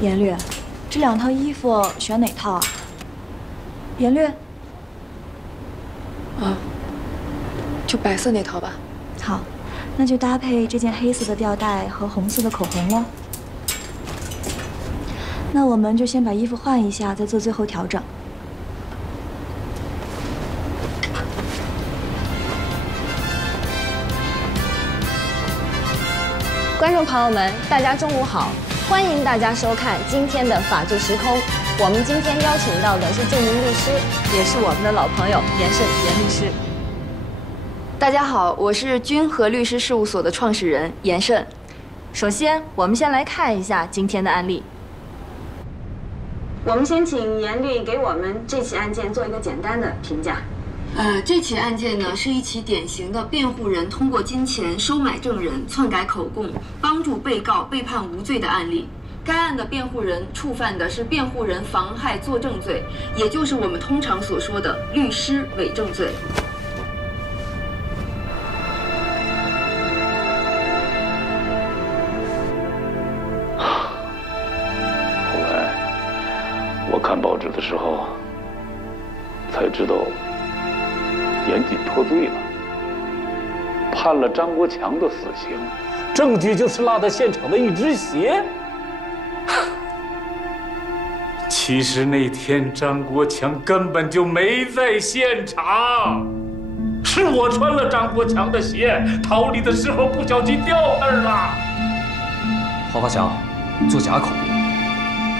颜律，这2套衣服选哪套啊？颜律，就白色那套吧。好，那就搭配这件黑色的吊带和红色的口红喽。那我们就先把衣服换一下，再做最后调整。观众朋友们，大家中午好，欢迎大家收看今天的《法治时空》。我们今天邀请到的是著名律师，也是我们的老朋友严胜严律师。大家好，我是君和律师事务所的创始人严胜。首先，我们先来看一下今天的案例。我们先请严律给我们这起案件做一个简单的评价。这起案件呢是一起典型的辩护人通过金钱收买证人、篡改口供，帮助被告被判无罪的案例。该案的辩护人触犯的是辩护人妨害作证罪，也就是我们通常所说的律师伪证罪。后来我看报纸的时候才知道。严谨脱罪了，判了张国强的死刑，证据就是落在现场的一只鞋。其实那天张国强根本就没在现场，是我穿了张国强的鞋，逃离的时候不小心掉那儿了。黄发祥做假口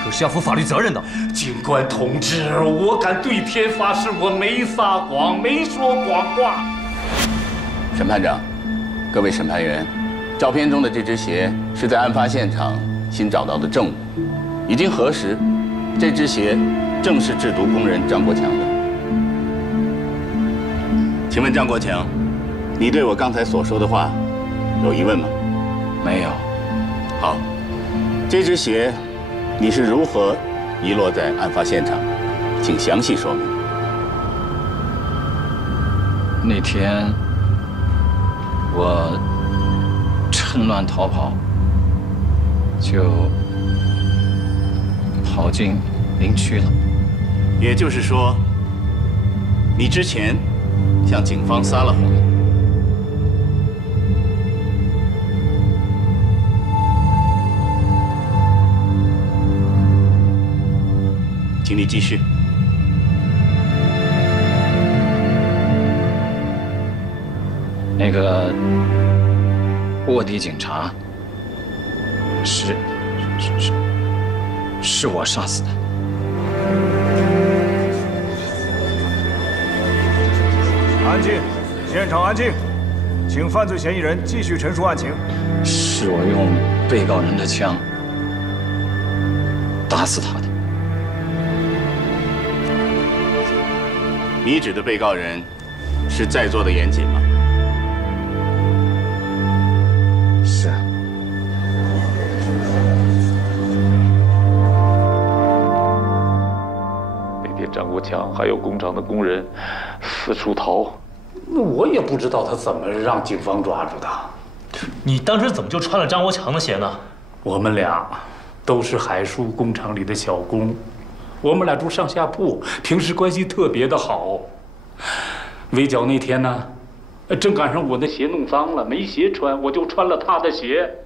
可是要负法律责任的。警官同志，我敢对天发誓，我没撒谎，没说谎话。审判长，各位审判员，照片中的这只鞋是在案发现场新找到的证物，已经核实，这只鞋正是制毒工人张国强的。请问张国强，你对我刚才所说的话有疑问吗？没有。好，这只鞋你是如何遗落在案发现场？请详细说明。那天我趁乱逃跑，就跑进林区了。也就是说，你之前向警方撒了谎。请你继续。那个卧底警察是我杀死的。安静，现场安静，请犯罪嫌疑人继续陈述案情。是我用被告人的枪打死他的。你指的被告人是在座的严谨吗？是啊。那天张国强还有工厂的工人四处逃，那我也不知道他怎么让警方抓住的。你当时怎么就穿了张国强的鞋呢？我们俩都是海叔工厂里的小工。我们俩住上下铺，平时关系特别的好。围剿那天呢，正赶上我的鞋弄脏了，没鞋穿，我就穿了他的鞋。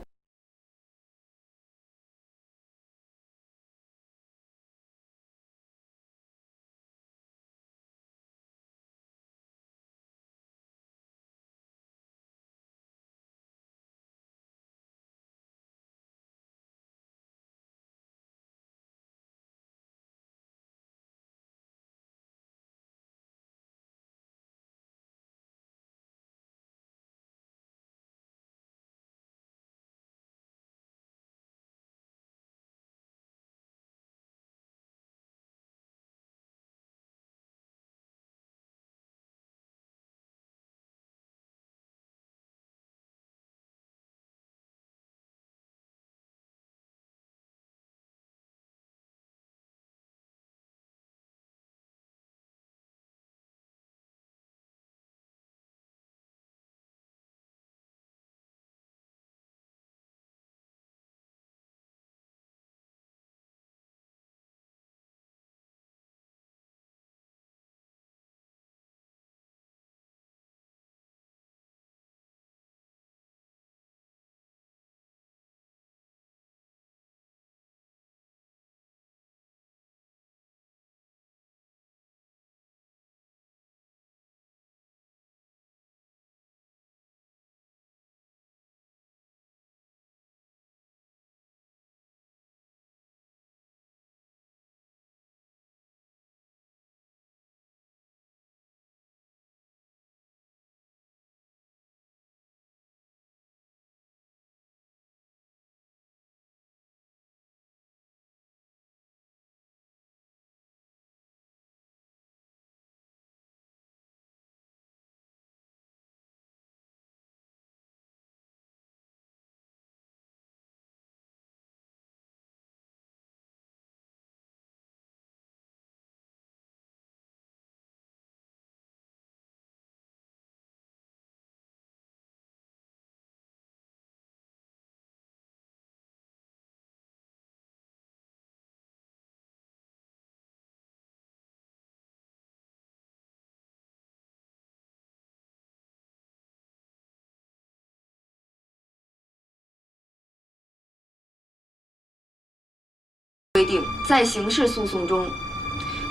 定，在刑事诉讼中，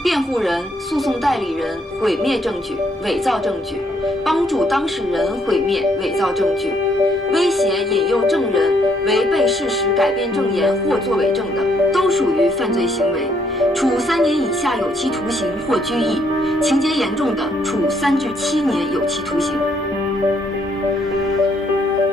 辩护人、诉讼代理人毁灭证据、伪造证据，帮助当事人毁灭、伪造证据，威胁、引诱证人违背事实改变证言或作伪证的，都属于犯罪行为，处3年以下有期徒刑或拘役；情节严重的，处3至7年有期徒刑。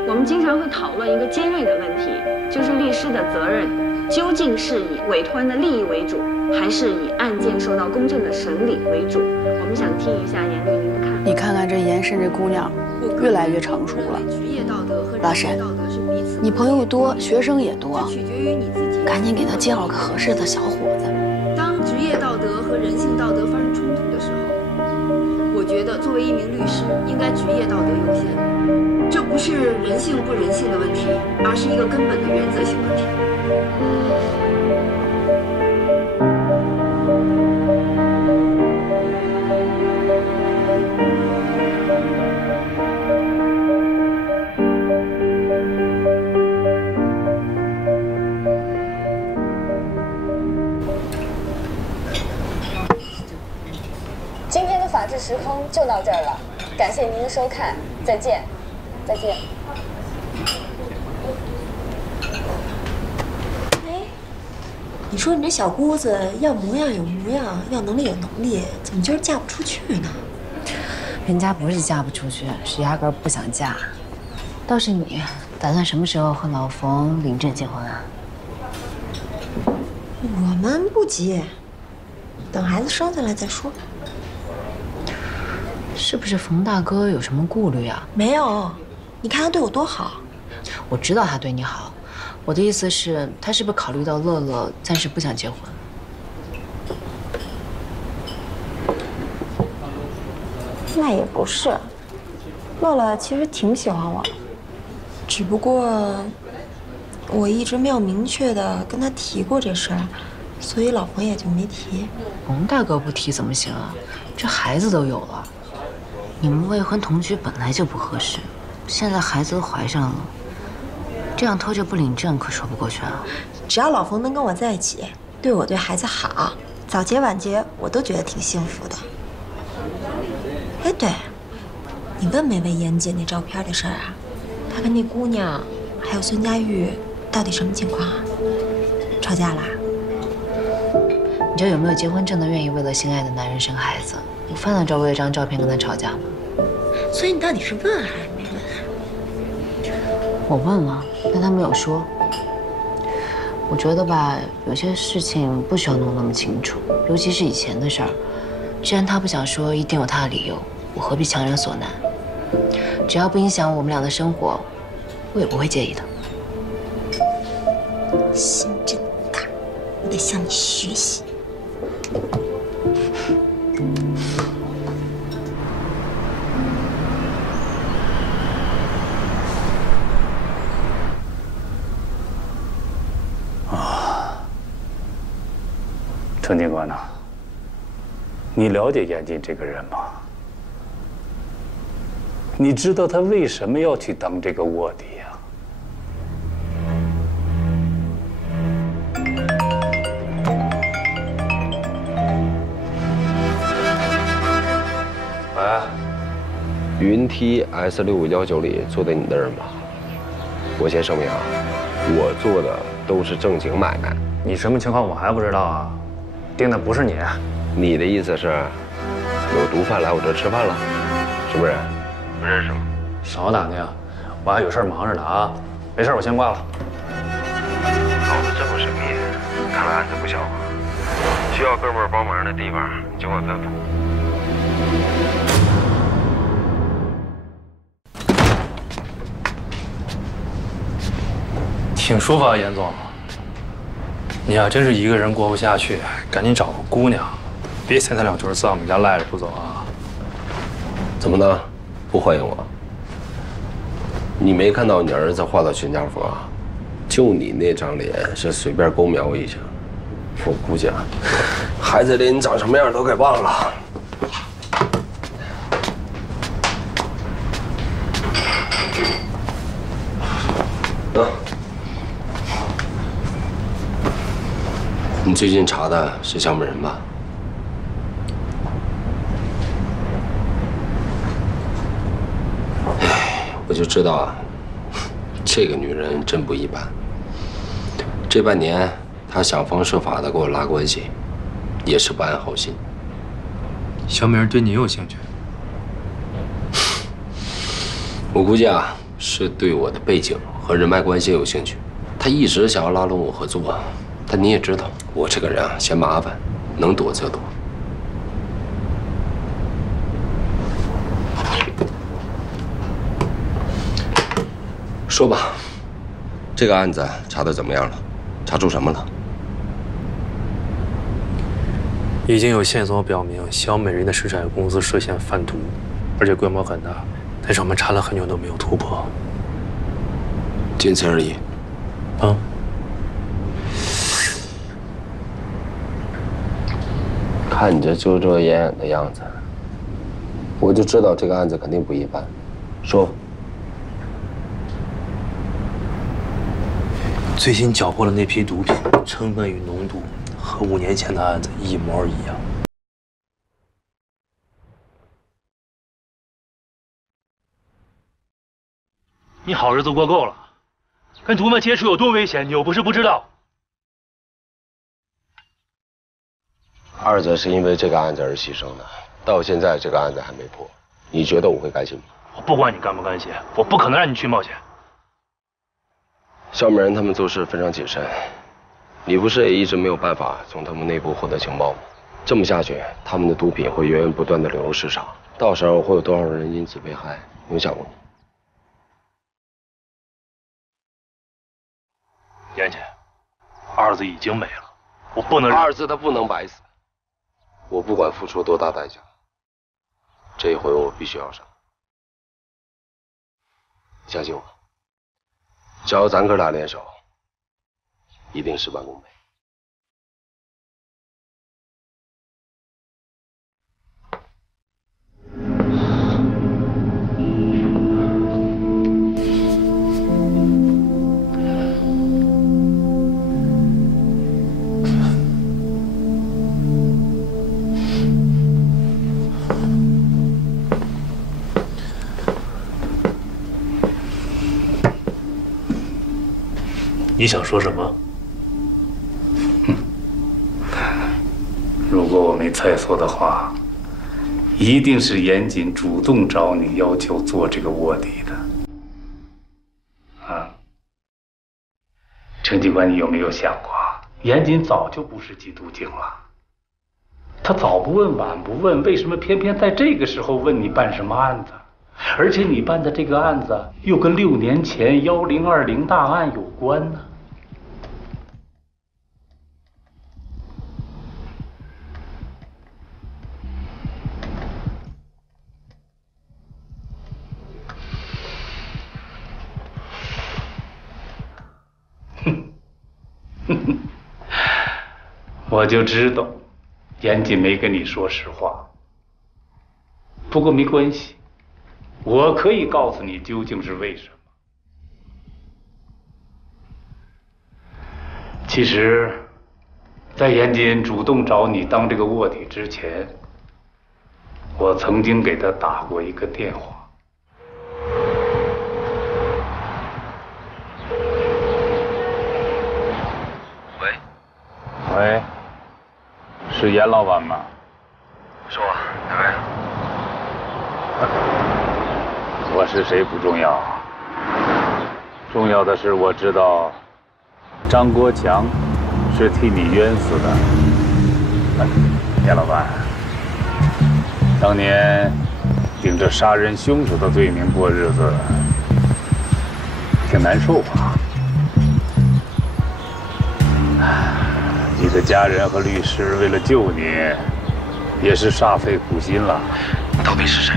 我们经常会讨论一个尖锐的问题，就是律师的责任究竟是以委托人的利益为主，还是以案件受到公正的审理为主？我们想听一下严律您的看法。你看看这严慎这姑娘，越来越成熟了。老沈，你朋友多，学生也多，赶紧给她介绍个合适的小伙子。当职业道德和人性道德发生冲突的时候，我觉得作为一名律师，应该职业道德优先。这不是人性不人性的问题，而是一个根本的原则性问题。今天的法治时空就到这儿了，感谢您的收看，再见。再见。哎，你说你这小姑子要模样有模样，要能力有能力，怎么就是嫁不出去呢？人家不是嫁不出去，是压根儿不想嫁。倒是你，打算什么时候和老冯领证结婚啊？我们不急，等孩子生下来再说。是不是冯大哥有什么顾虑啊？没有。你看他对我多好，我知道他对你好，我的意思是，他是不是考虑到乐乐暂时不想结婚？那也不是，乐乐其实挺喜欢我，只不过我一直没有明确的跟他提过这事儿，所以老冯也就没提。冯大哥不提怎么行啊？这孩子都有了，你们未婚同居本来就不合适。现在孩子都怀上了，这样拖着不领证可说不过去啊！只要老冯能跟我在一起，对我对孩子好，早结晚结我都觉得挺幸福的。哎，对，你问没问严姐那照片的事儿啊？她跟那姑娘还有孙佳玉到底什么情况啊？吵架啦？你知道有没有结婚证的愿意为了心爱的男人生孩子？你犯得着为了张照片跟他吵架吗？所以你到底是问还是没问？我问了，但他没有说。我觉得吧，有些事情不需要弄那么清楚，尤其是以前的事儿。既然他不想说，一定有他的理由，我何必强人所难？只要不影响我们俩的生活，我也不会介意的。心真大，我得向你学习。陈警官呐，你了解严禁这个人吗？你知道他为什么要去当这个卧底呀？喂，云梯 S6519里坐的你的人吗？我先声明啊，我做的都是正经买卖。你什么情况我还不知道啊？盯的不是你。你的意思是，有毒贩来我这吃饭了？是不是？不认识吗？少打听，我还有事忙着呢啊！没事，我先挂了。搞得这么神秘，看来案子不小。需要哥们儿帮忙的地方，尽管吩咐。挺舒服啊，严总。你呀，真是一个人过不下去，赶紧找个姑娘，别三两句在我们家赖着不走啊！怎么的？不欢迎我？你没看到你儿子画的全家福啊？就你那张脸，是随便勾描一下。我估计啊，孩子连你长什么样都给忘了。你最近查的是小美人吧？哎，我就知道啊，这个女人真不一般。这半年，她想方设法的给我拉关系，也是不安好心。小美人对你有兴趣？我估计啊，是对我的背景和人脉关系有兴趣。她一直想要拉拢我合作，但你也知道，我这个人啊，嫌麻烦，能躲则躲。说吧，这个案子查得怎么样了？查出什么了？已经有线索表明，小美人的水产公司涉嫌贩毒，而且规模很大，但是我们查了很久都没有突破，仅此而已。啊？看你这遮遮掩掩的样子，我就知道这个案子肯定不一般。说。最新缴获的那批毒品成分与浓度和5年前的案子一模一样。你好日子过够了，跟毒贩接触有多危险，你又不是不知道。二子是因为这个案子而牺牲的，到现在这个案子还没破，你觉得我会甘心吗？我不管你甘不甘心，我不可能让你去冒险。小美人他们做事非常谨慎，你不是也一直没有办法从他们内部获得情报吗？这么下去，他们的毒品会源源不断的流入市场，到时候会有多少人因此被害？你有想过吗？严姐，二子已经没了，我不能让二子他不能白死，我不管付出多大代价，这一回我必须要上。相信我。只要咱哥俩联手，一定事半功倍。你想说什么？如果我没猜错的话，一定是严谨主动找你要求做这个卧底的。啊，程警官，你有没有想过，严谨早就不是缉毒警了？他早不问晚不问，为什么偏偏在这个时候问你办什么案子？而且你办的这个案子又跟6年前1020大案有关呢？我就知道，严谨没跟你说实话。不过没关系，我可以告诉你究竟是为什么。其实，在严谨主动找你当这个卧底之前，我曾经给他打过一个电话。喂，是严老板吗？是我，哪位？我是谁不重要，重要的是我知道张国强是替你冤死的。严老板，当年顶着杀人凶手的罪名过日子，挺难受吧？你的家人和律师为了救你，也是煞费苦心了。到底是谁？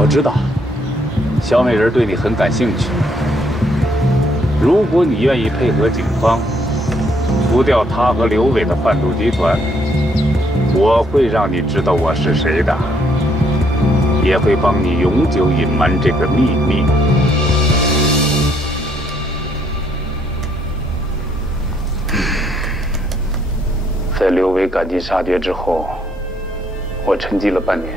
我知道，小美人对你很感兴趣。如果你愿意配合警方，除掉他和刘伟的贩毒集团，我会让你知道我是谁的，也会帮你永久隐瞒这个秘密。在刘伟赶尽杀绝之后，我沉寂了半年。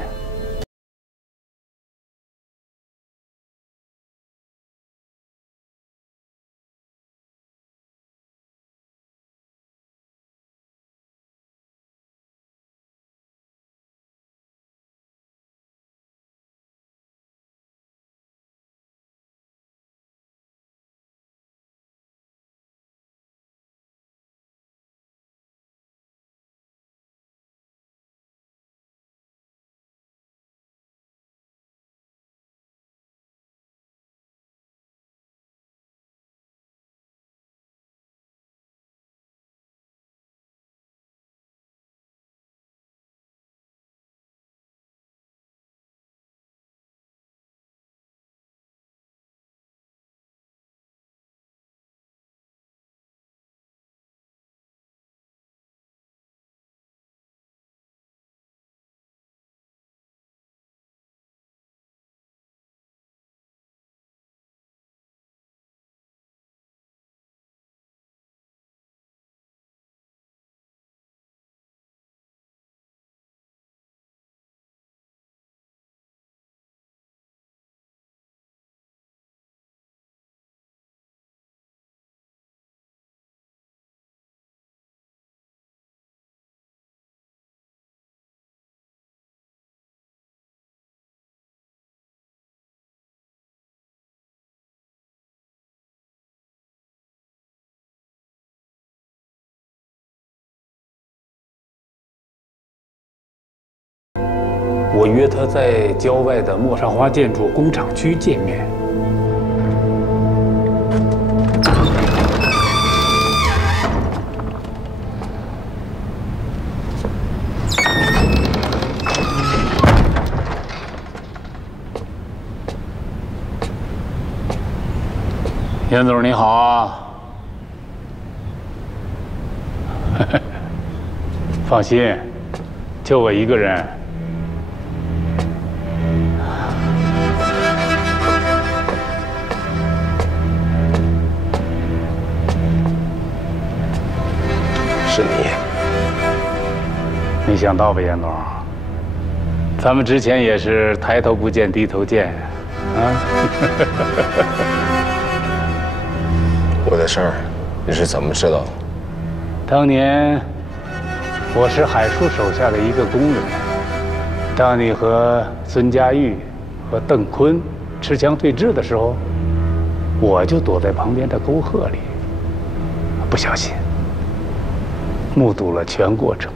我约他在郊外的莫沙花建筑工厂区见面。严总你好啊！放心，就我一个人。 是你，没想到吧，严总？咱们之前也是抬头不见低头见，啊！我的事儿，你是怎么知道的？当年我是海叔手下的一个工人，当你和孙家玉和邓坤持枪对峙的时候，我就躲在旁边的沟壑里，不小心。 目睹了全过程，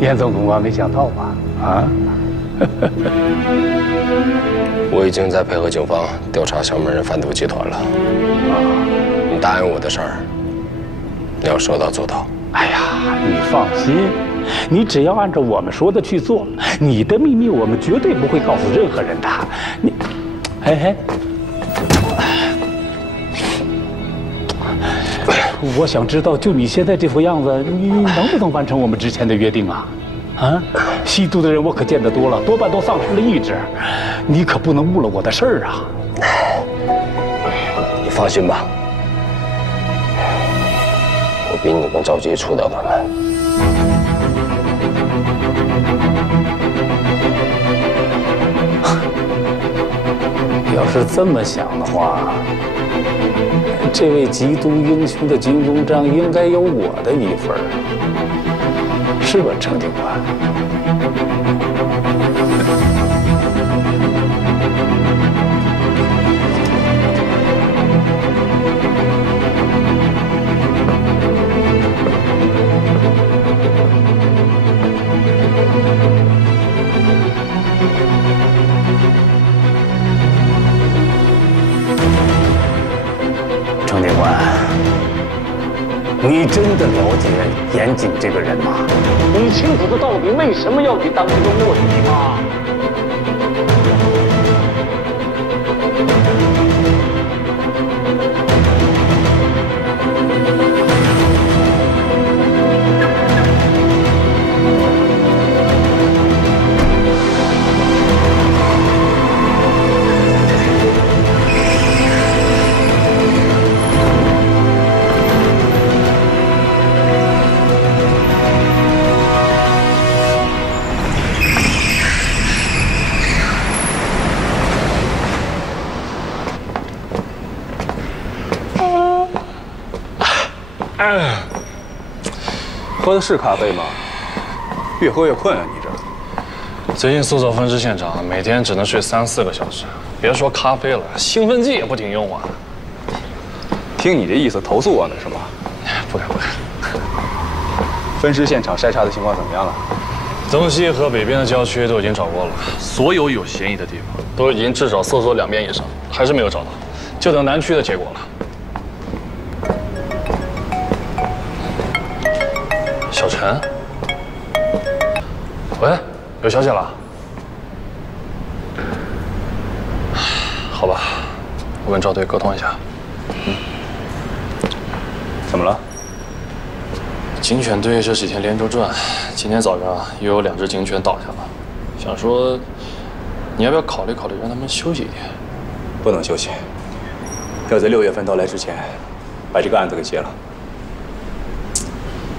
严总恐怕没想到吧？啊！我已经在配合警方调查小美人贩毒集团了。你答应我的事儿，你要说到做到。哎呀，你放心，你只要按照我们说的去做，你的秘密我们绝对不会告诉任何人的。你，哎。 我想知道，就你现在这副样子，你能不能完成我们之前的约定啊？啊，吸毒的人我可见得多了，多半都丧失了意志，你可不能误了我的事儿啊！你放心吧，我比你更着急除掉他们。要是这么想的话。 这位缉毒英雄的金庸章应该有我的一份，是吧，程警官？程警官，你真的了解严谨这个人吗？你清楚他到底为什么要去当这个卧底吗？喝的是咖啡吗？越喝越困啊，你这。最近搜索分尸现场，每天只能睡3、4个小时，别说咖啡了，兴奋剂也不顶用啊。听你这意思，投诉我呢是吧？不敢不敢。分尸现场筛查的情况怎么样了？东西和北边的郊区都已经找过了，所有有嫌疑的地方都已经至少搜索2遍以上，还是没有找到，就等南区的结果了。小陈，喂，有消息了？好吧，我跟赵队沟通一下。怎么了？警犬队这几天连轴转，今天早上又有2只警犬倒下了。想说，你要不要考虑考虑让他们休息一天？不能休息，要在6月份到来之前，把这个案子给结了。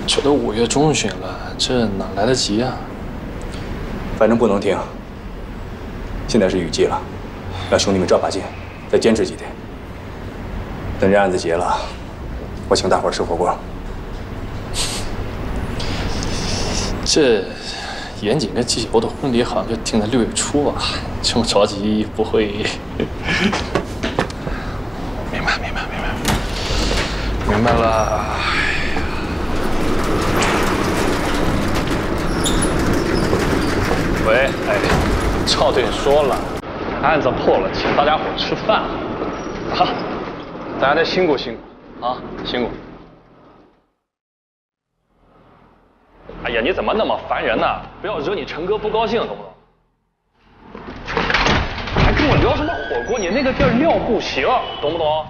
这都5月中旬了，这哪来得及啊？反正不能停。现在是雨季了，让兄弟们照把劲，再坚持几天。等这案子结了，我请大伙儿吃火锅。这严谨跟季侯的婚礼好像就定在6月初啊，这么着急不会？明白了。喂，哎，赵队说了，案子破了，请大家伙吃饭啊！大家再辛苦啊，辛苦。哎呀，你怎么那么烦人呢？不要惹你陈哥不高兴，懂不懂？还跟我聊什么火锅？你那个地儿料不行，懂不懂？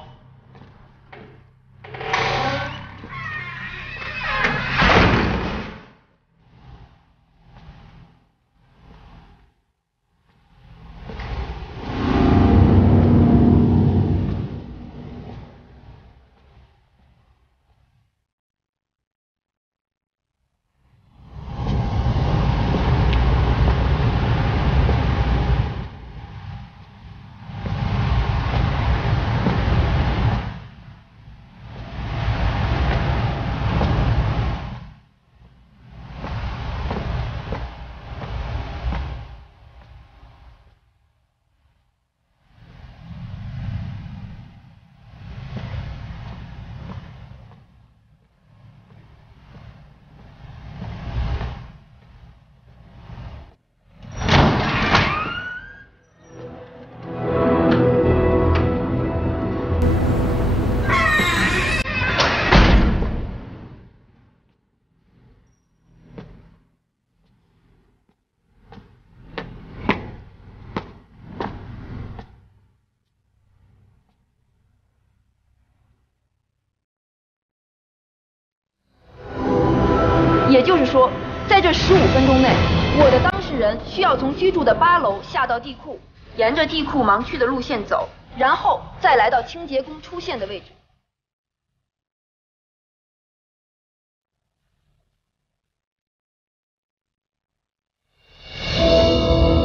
也就是说，在这15分钟内，我的当事人需要从居住的8楼下到地库，沿着地库盲区的路线走，然后再来到清洁工出现的位置。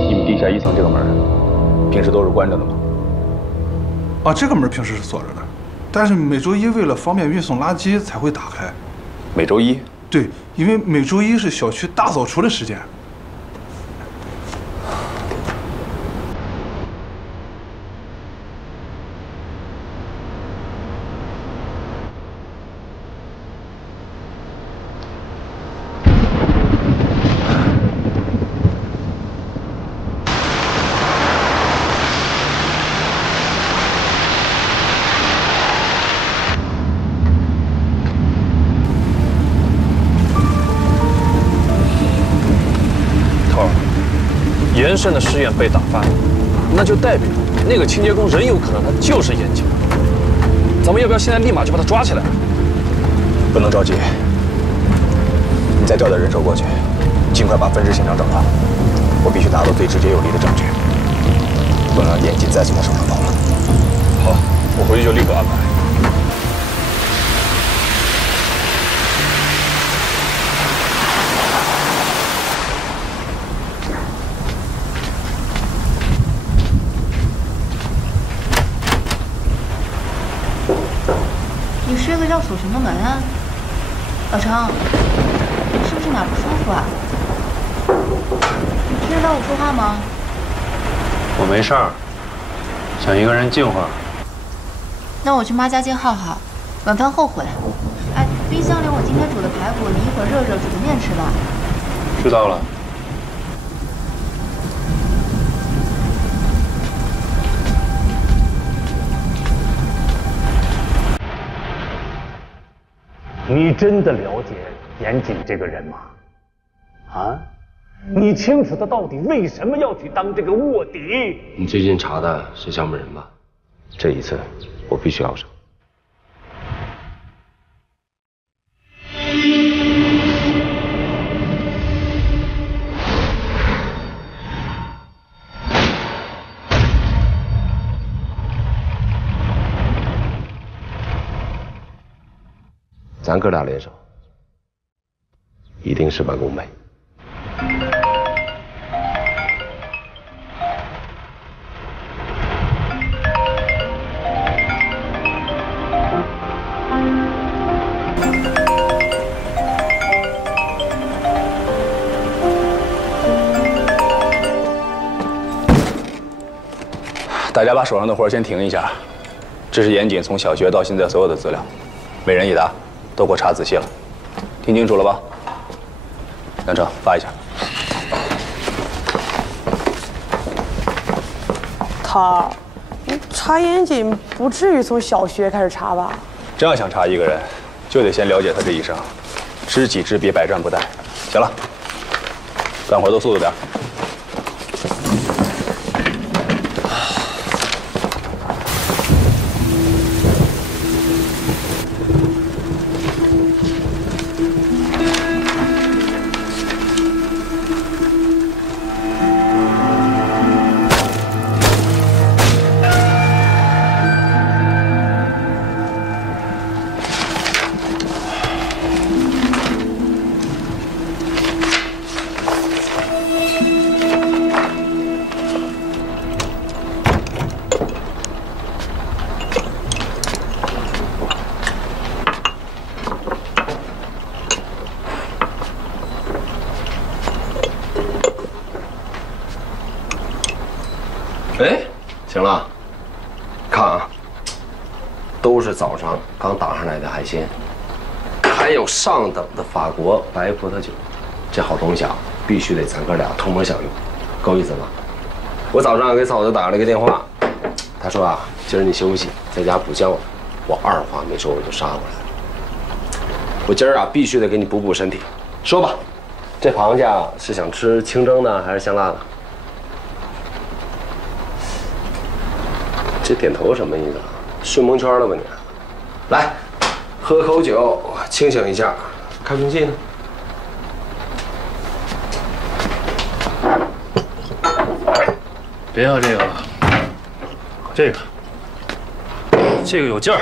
你们地下1层这个门，平时都是关着的吗？啊，这个门平时是锁着的，但是每周一为了方便运送垃圾才会打开。每周一？对，因为每周一是小区大扫除的时间。严慎的试验被打翻，那就代表那个清洁工人有可能他就是严谨。咱们要不要现在立马就把他抓起来？不能着急，你再调点人手过去，尽快把分尸现场找到。我必须拿到最直接有力的证据，不能让严谨再从我手上跑了。好，我回去就立刻安排。你睡个觉锁什么门啊，老程？是不是哪不舒服啊？听得到我说话吗？我没事儿，想一个人静会儿。那我去妈家接浩浩，晚饭后回来。哎，冰箱里我今天煮的排骨，你一会儿热热煮个面吃吧。知道了。你真的了解严谨这个人吗？啊？你清楚他到底为什么要去当这个卧底？你最近查的是项目人吧？这一次我必须要上。咱哥俩联手，一定事半功倍。大家把手上的活先停一下，这是严谨从小学到现在所有的资料，每人一沓，都给我查仔细了，听清楚了吧？杨成，发一下。涛儿，你查严谨不至于从小学开始查吧？真要想查一个人，就得先了解他这一生，知己知彼，百战不殆。行了，干活都速度点。哎，行了，看啊，都是早上刚打上来的海鲜，还有上等的法国白葡萄酒，这好东西啊，必须得咱哥俩同谋享用，够意思吧？我早上给嫂子打了个电话，她说啊，今儿你休息，在家补觉呢，我二话没说我就杀过来了。我今儿啊必须得给你补补身体，说吧，这螃蟹啊是想吃清蒸的还是香辣的？这点头什么意思啊？顺蒙圈了吧你？来，喝口酒，清醒一下。开瓶器呢？别要这个了，这个有劲儿。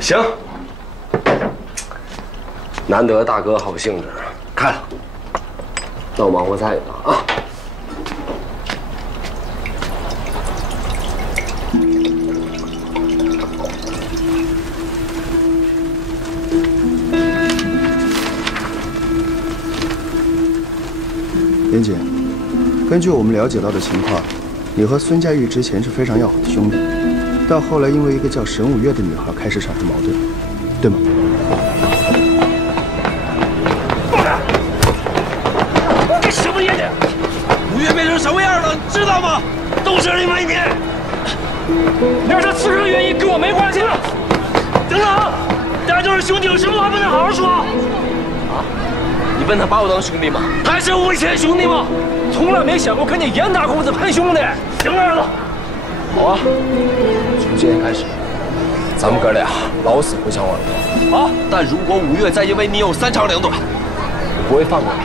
行，难得大哥好兴致，开了。那我忙活菜了啊。严谨，根据我们了解到的情况，你和孙佳玉之前是非常要好的兄弟，但后来因为一个叫沈五月的女孩开始产生矛盾，对吗？放开！这什么严谨？五月变成什么样了，知道吗？都是因为你。要是他此生的原因跟我没关系了。等等，大家都是兄弟，有什么话不能好好说？啊？你问他把我当兄弟吗？还是我以前兄弟吗？从来没想过跟你严大公子攀兄弟。行了，儿子。好啊，从今天开始，咱们哥俩老死不相往来。好，但如果五月再因为你有三长两短，我不会放过你。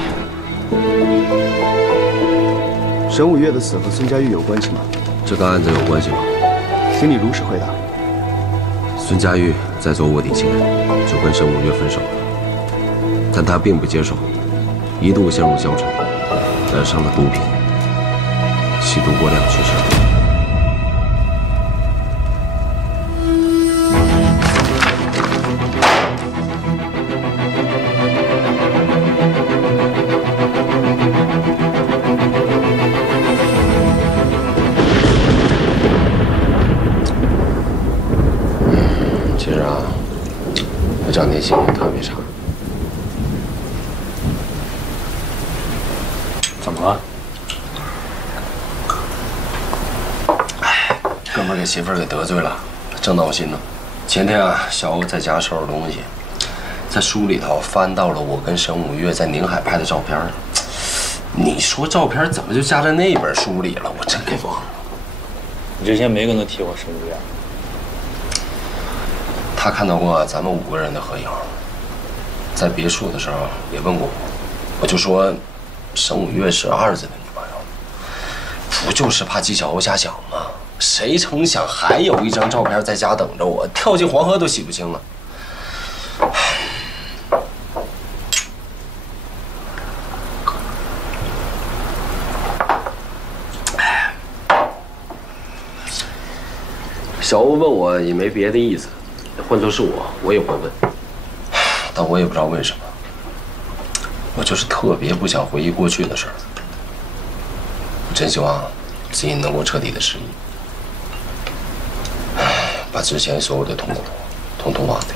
沈五月的死和孙佳玉有关系吗？这跟案子有关系吗？请你如实回答。孙佳玉在做卧底前就跟沈五月分手了，但她并不接受，一度陷入消沉，染上了毒品，吸毒过量去世。是啊，我这两天心情特别差。怎么了？哎，哥们儿给媳妇儿给得罪了，正闹心呢。前天啊，小欧在家收拾东西，在书里头翻到了我跟沈五月在宁海拍的照片。你说照片怎么就加在那本书里了？我真给忘了。你之前没跟他提过沈五月？他看到过咱们5个人的合影，在别墅的时候也问过我，我就说沈五月是二子的女朋友，不就是怕纪晓鸥瞎想吗？谁成想还有一张照片在家等着我，跳进黄河都洗不清了。小欧问我也没别的意思，换作是我也会问，但我也不知道为什么，我就是特别不想回忆过去的事儿。我真希望自己能够彻底的失忆，把之前所有的痛苦统统忘掉。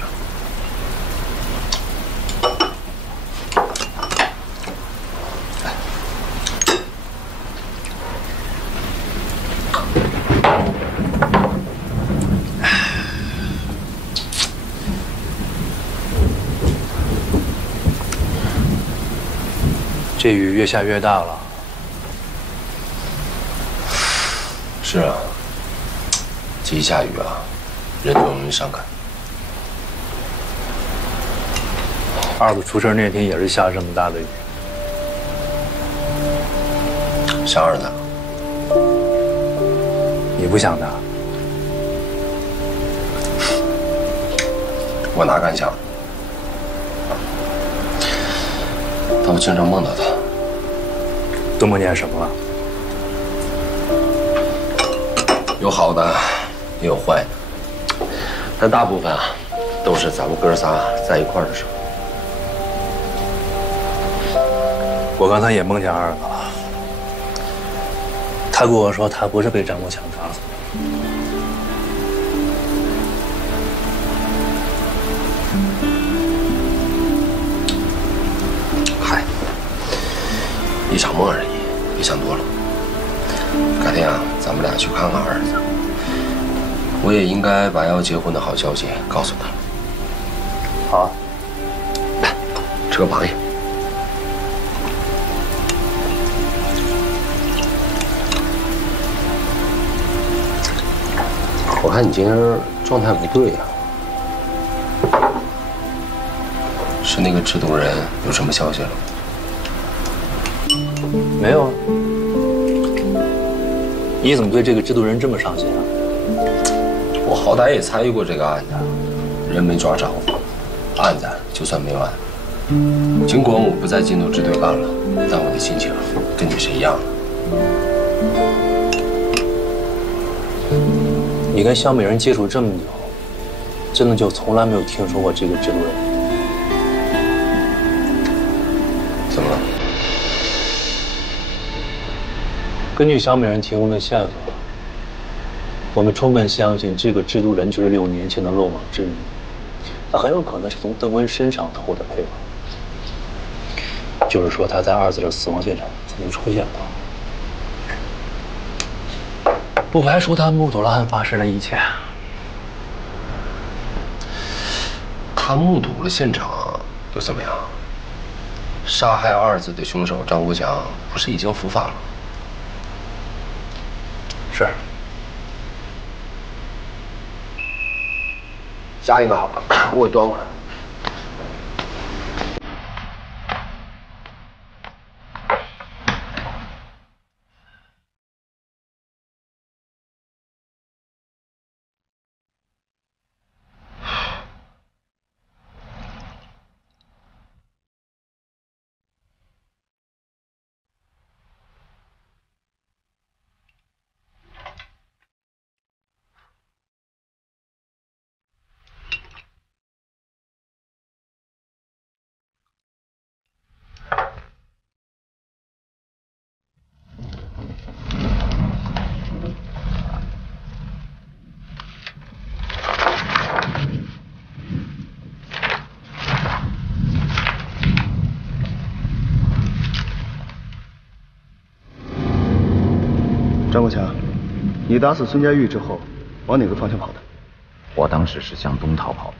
这雨越下越大了。是啊，这一下雨啊，人就容易伤感。二子出事那天也是下这么大的雨。想二子？你不想他？我哪敢想？但我经常梦到他。都梦见什么了？有好的，也有坏的，但大部分啊，都是咱们哥仨在一块儿的时候。我刚才也梦见二子了，他跟我说他不是被张国强抓走的。嗨，一场梦而已，别想多了。改天啊，咱们俩去看看儿子。我也应该把要结婚的好消息告诉他。好啊，来，吃个螃蟹。我看你今天状态不对呀，是那个制毒人有什么消息了？没有啊。你怎么对这个制毒人这么上心啊？我好歹也参与过这个案子，人没抓着，案子就算没完。尽管我不在禁毒支队干了，但我的心情跟你是一样的。你跟肖美人接触这么久，真的就从来没有听说过这个制毒人？怎么了？根据小美人提供的线索，我们充分相信这个制毒人就是6年前的漏网之鱼，他很有可能是从邓温身上偷的配方，就是说他在二子的死亡现场曾经出现过，不排除他目睹了案发时的一切。他目睹了现场又怎么样？杀害二子的凶手张国强不是已经伏法了？是。下一个好了，我给端过来。你打死孙佳玉之后，往哪个方向跑的？我当时是向东逃跑的。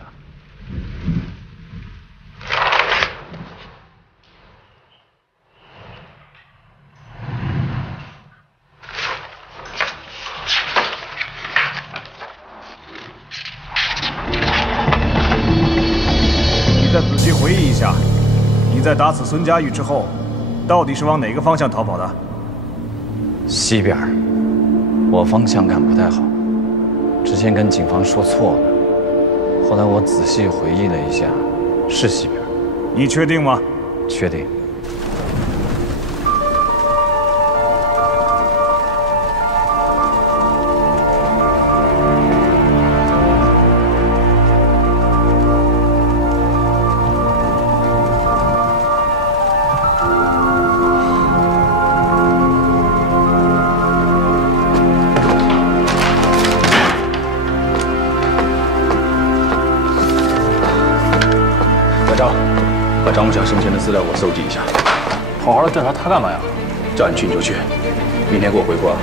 你再仔细回忆一下，你在打死孙佳玉之后，到底是往哪个方向逃跑的？西边，我方向感不太好，之前跟警方说错了。后来我仔细回忆了一下，是西边。你确定吗？确定。把张木霞生前的资料给我搜集一下。好好的调查他干嘛呀？叫你去你就去，明天给我回复啊。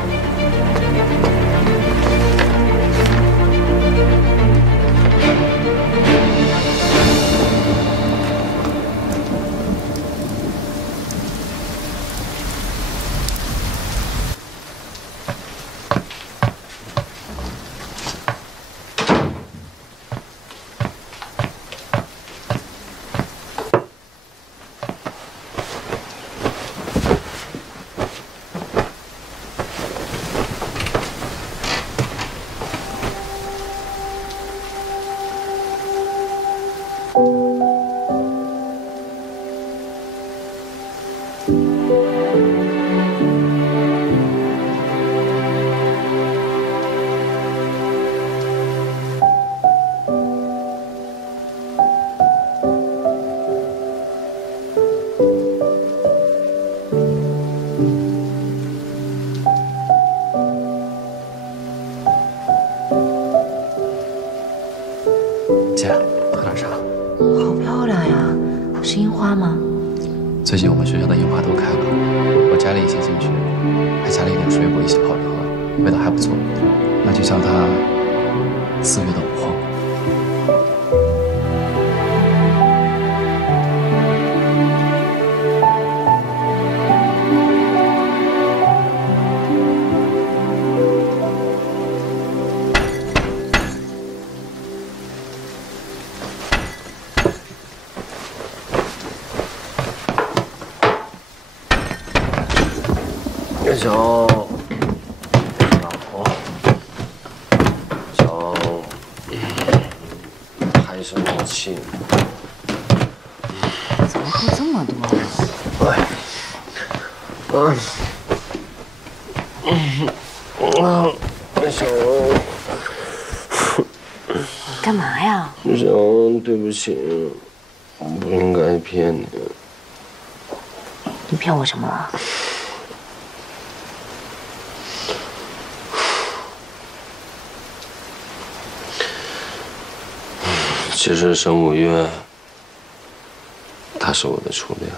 姐，喝点茶。好漂亮呀，是樱花吗？最近我们学校的樱花都开了，我加了一些进去，还加了一点水果一起泡着喝，味道还不错。那就叫它4月的午后。小老婆，小还是母亲，怎么喝这么多？小，干嘛呀？小，对不起，我不应该骗你。你骗我什么了？其实沈五月，他是我的初恋。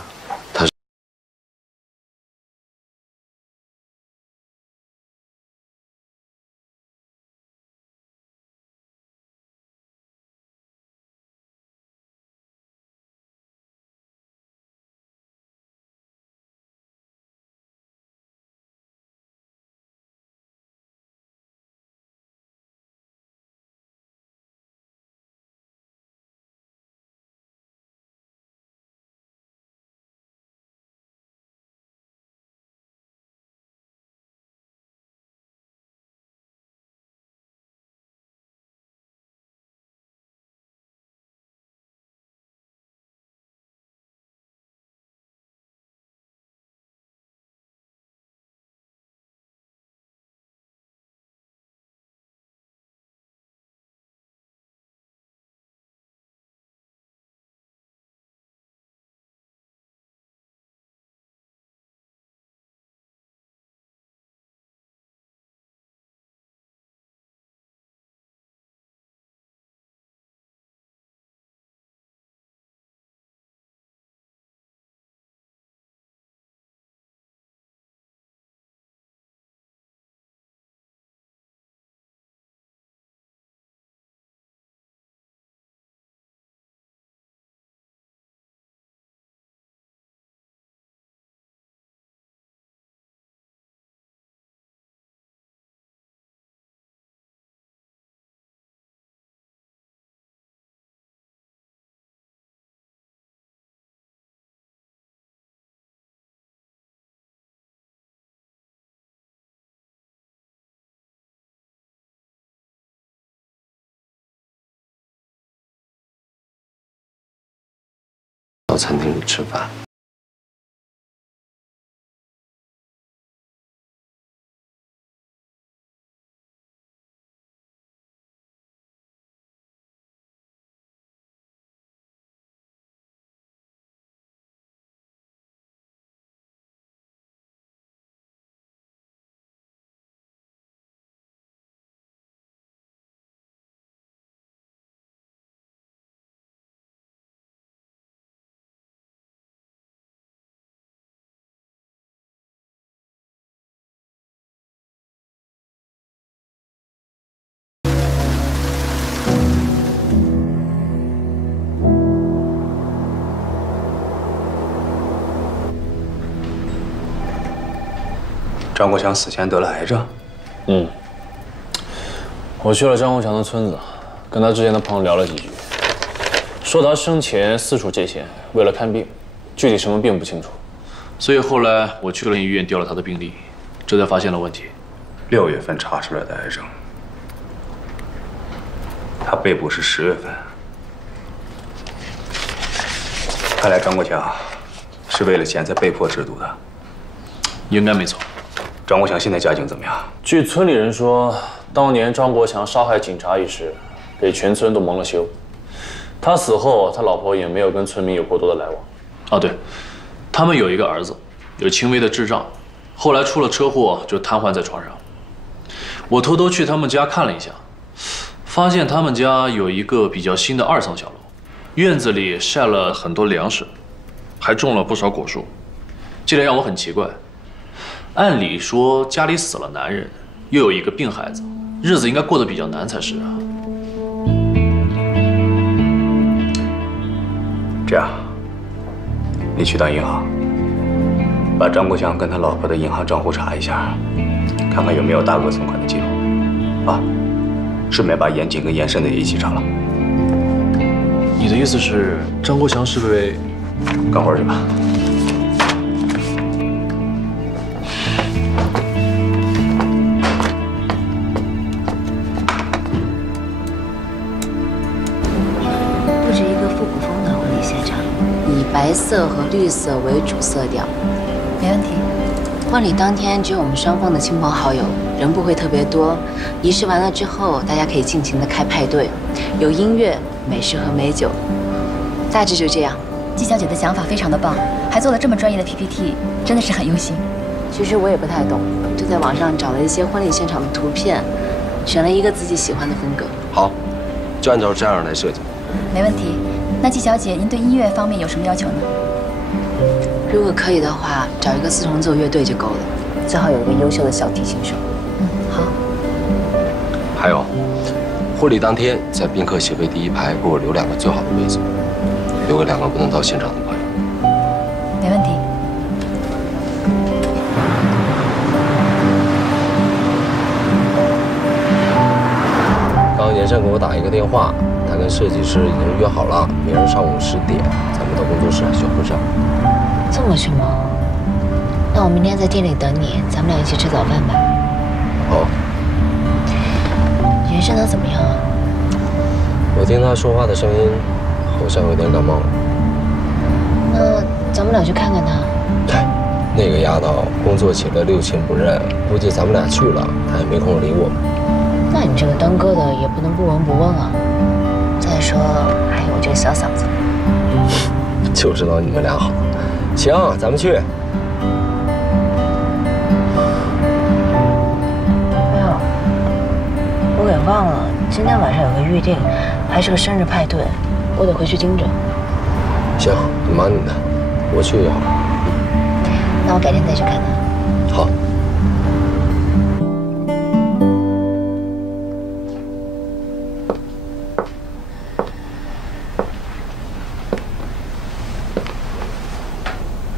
到餐厅里吃饭。张国强死前得了癌症。我去了张国强的村子，跟他之前的朋友聊了几句，说他生前四处借钱，为了看病，具体什么病不清楚。所以后来我去了医院调了他的病历，这才发现了问题。6月份查出来的癌症，他被捕是10月份。看来张国强是为了钱才被迫制毒的。应该没错。张国强现在家境怎么样？据村里人说，当年张国强杀害警察一事，给全村都蒙了羞。他死后，他老婆也没有跟村民有过多的来往。哦，对，他们有一个儿子，有轻微的智障，后来出了车祸就瘫痪在床上。我偷偷去他们家看了一下，发现他们家有一个比较新的2层小楼，院子里晒了很多粮食，还种了不少果树。这点让我很奇怪。按理说家里死了男人，又有一个病孩子，日子应该过得比较难才是啊。这样，你去趟银行，把张国强跟他老婆的银行账户查一下，看看有没有大额存款的记录，啊，顺便把严谨跟严慎的也一起查了。你的意思是张国强是被……干活去吧。白色和绿色为主色调，没问题。婚礼当天只有我们双方的亲朋好友，人不会特别多。仪式完了之后，大家可以尽情的开派对，有音乐、美食和美酒，大致就这样。季小姐的想法非常的棒，还做了这么专业的 PPT， 真的是很用心。其实我也不太懂，就在网上找了一些婚礼现场的图片，选了一个自己喜欢的风格。好，就按照这样来设计。没问题。那季小姐，您对音乐方面有什么要求呢？如果可以的话，找一个4重奏乐队就够了，最好有一个优秀的小提琴手。好。还有，婚礼当天在宾客席位第1排给我留2个最好的位置，留给2个不能到现场的朋友。没问题。刚刚严胜给我打一个电话。他跟设计师已经约好了，明儿上午10点，咱们到工作室选婚纱。这么去吗？那我明天在店里等你，咱们俩一起吃早饭吧。好。严胜他怎么样啊？我听他说话的声音，好像有点感冒了。那咱们俩去看看他。那个丫头工作起来6亲不认，估计咱们俩去了，她也没空理我们。那你这个当哥的也不能不闻不问啊。再说，还有我这个小嗓子，就知道你们俩好。行，咱们去。没有，我给忘了，今天晚上有个预定，还是个生日派对，我得回去盯着。行，你忙你的，我去也好。那我改天再去看他。好。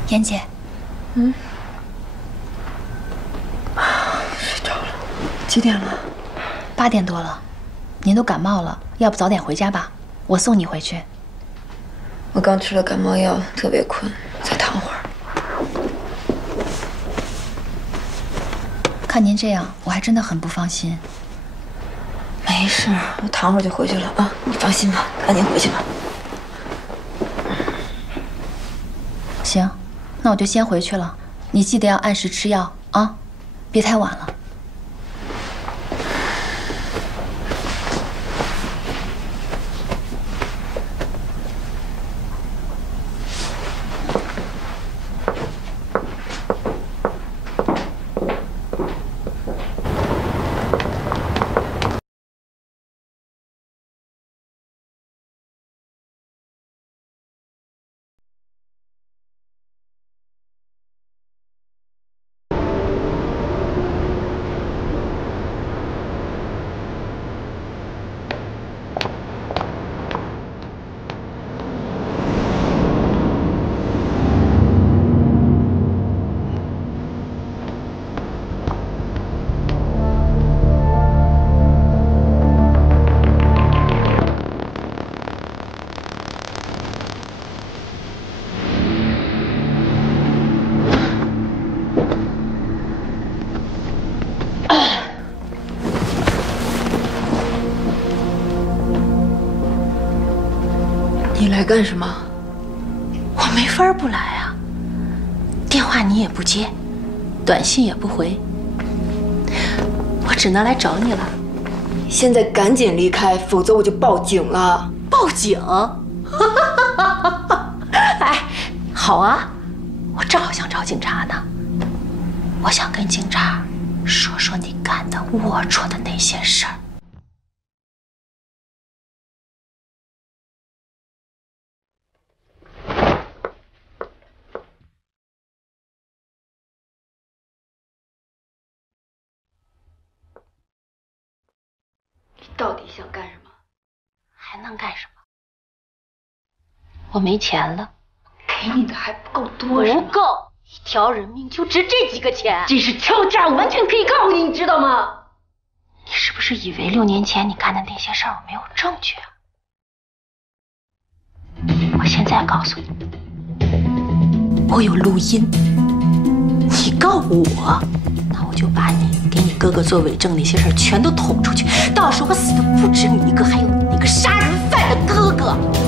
妍姐，睡着了。几点了？8点多了。您都感冒了，要不早点回家吧？我送你回去。我刚吃了感冒药，特别困，再躺会儿。看您这样，我还真的很不放心。没事，我躺会儿就回去了啊，你放心吧，赶紧回去吧。行，那我就先回去了。你记得要按时吃药啊，别太晚了。 你来干什么？我没法不来啊！电话你也不接，短信也不回，我只能来找你了。现在赶紧离开，否则我就报警了。报警？哎，好啊，我正好想找警察呢。我想跟警察说说你干的龌龊的那些事儿。 到底想干什么？还能干什么？我没钱了，给你的还不够多是吗？不够，一条人命就值这几个钱。这是敲诈，我完全可以告你，你知道吗？你是不是以为6年前你干的那些事儿我没有证据啊？我现在告诉你，我有录音。你告我，那我就把你给你哥哥做伪证那些事儿全都捅出去，到时候我死的不止你一个，还有你那个杀人犯的哥哥。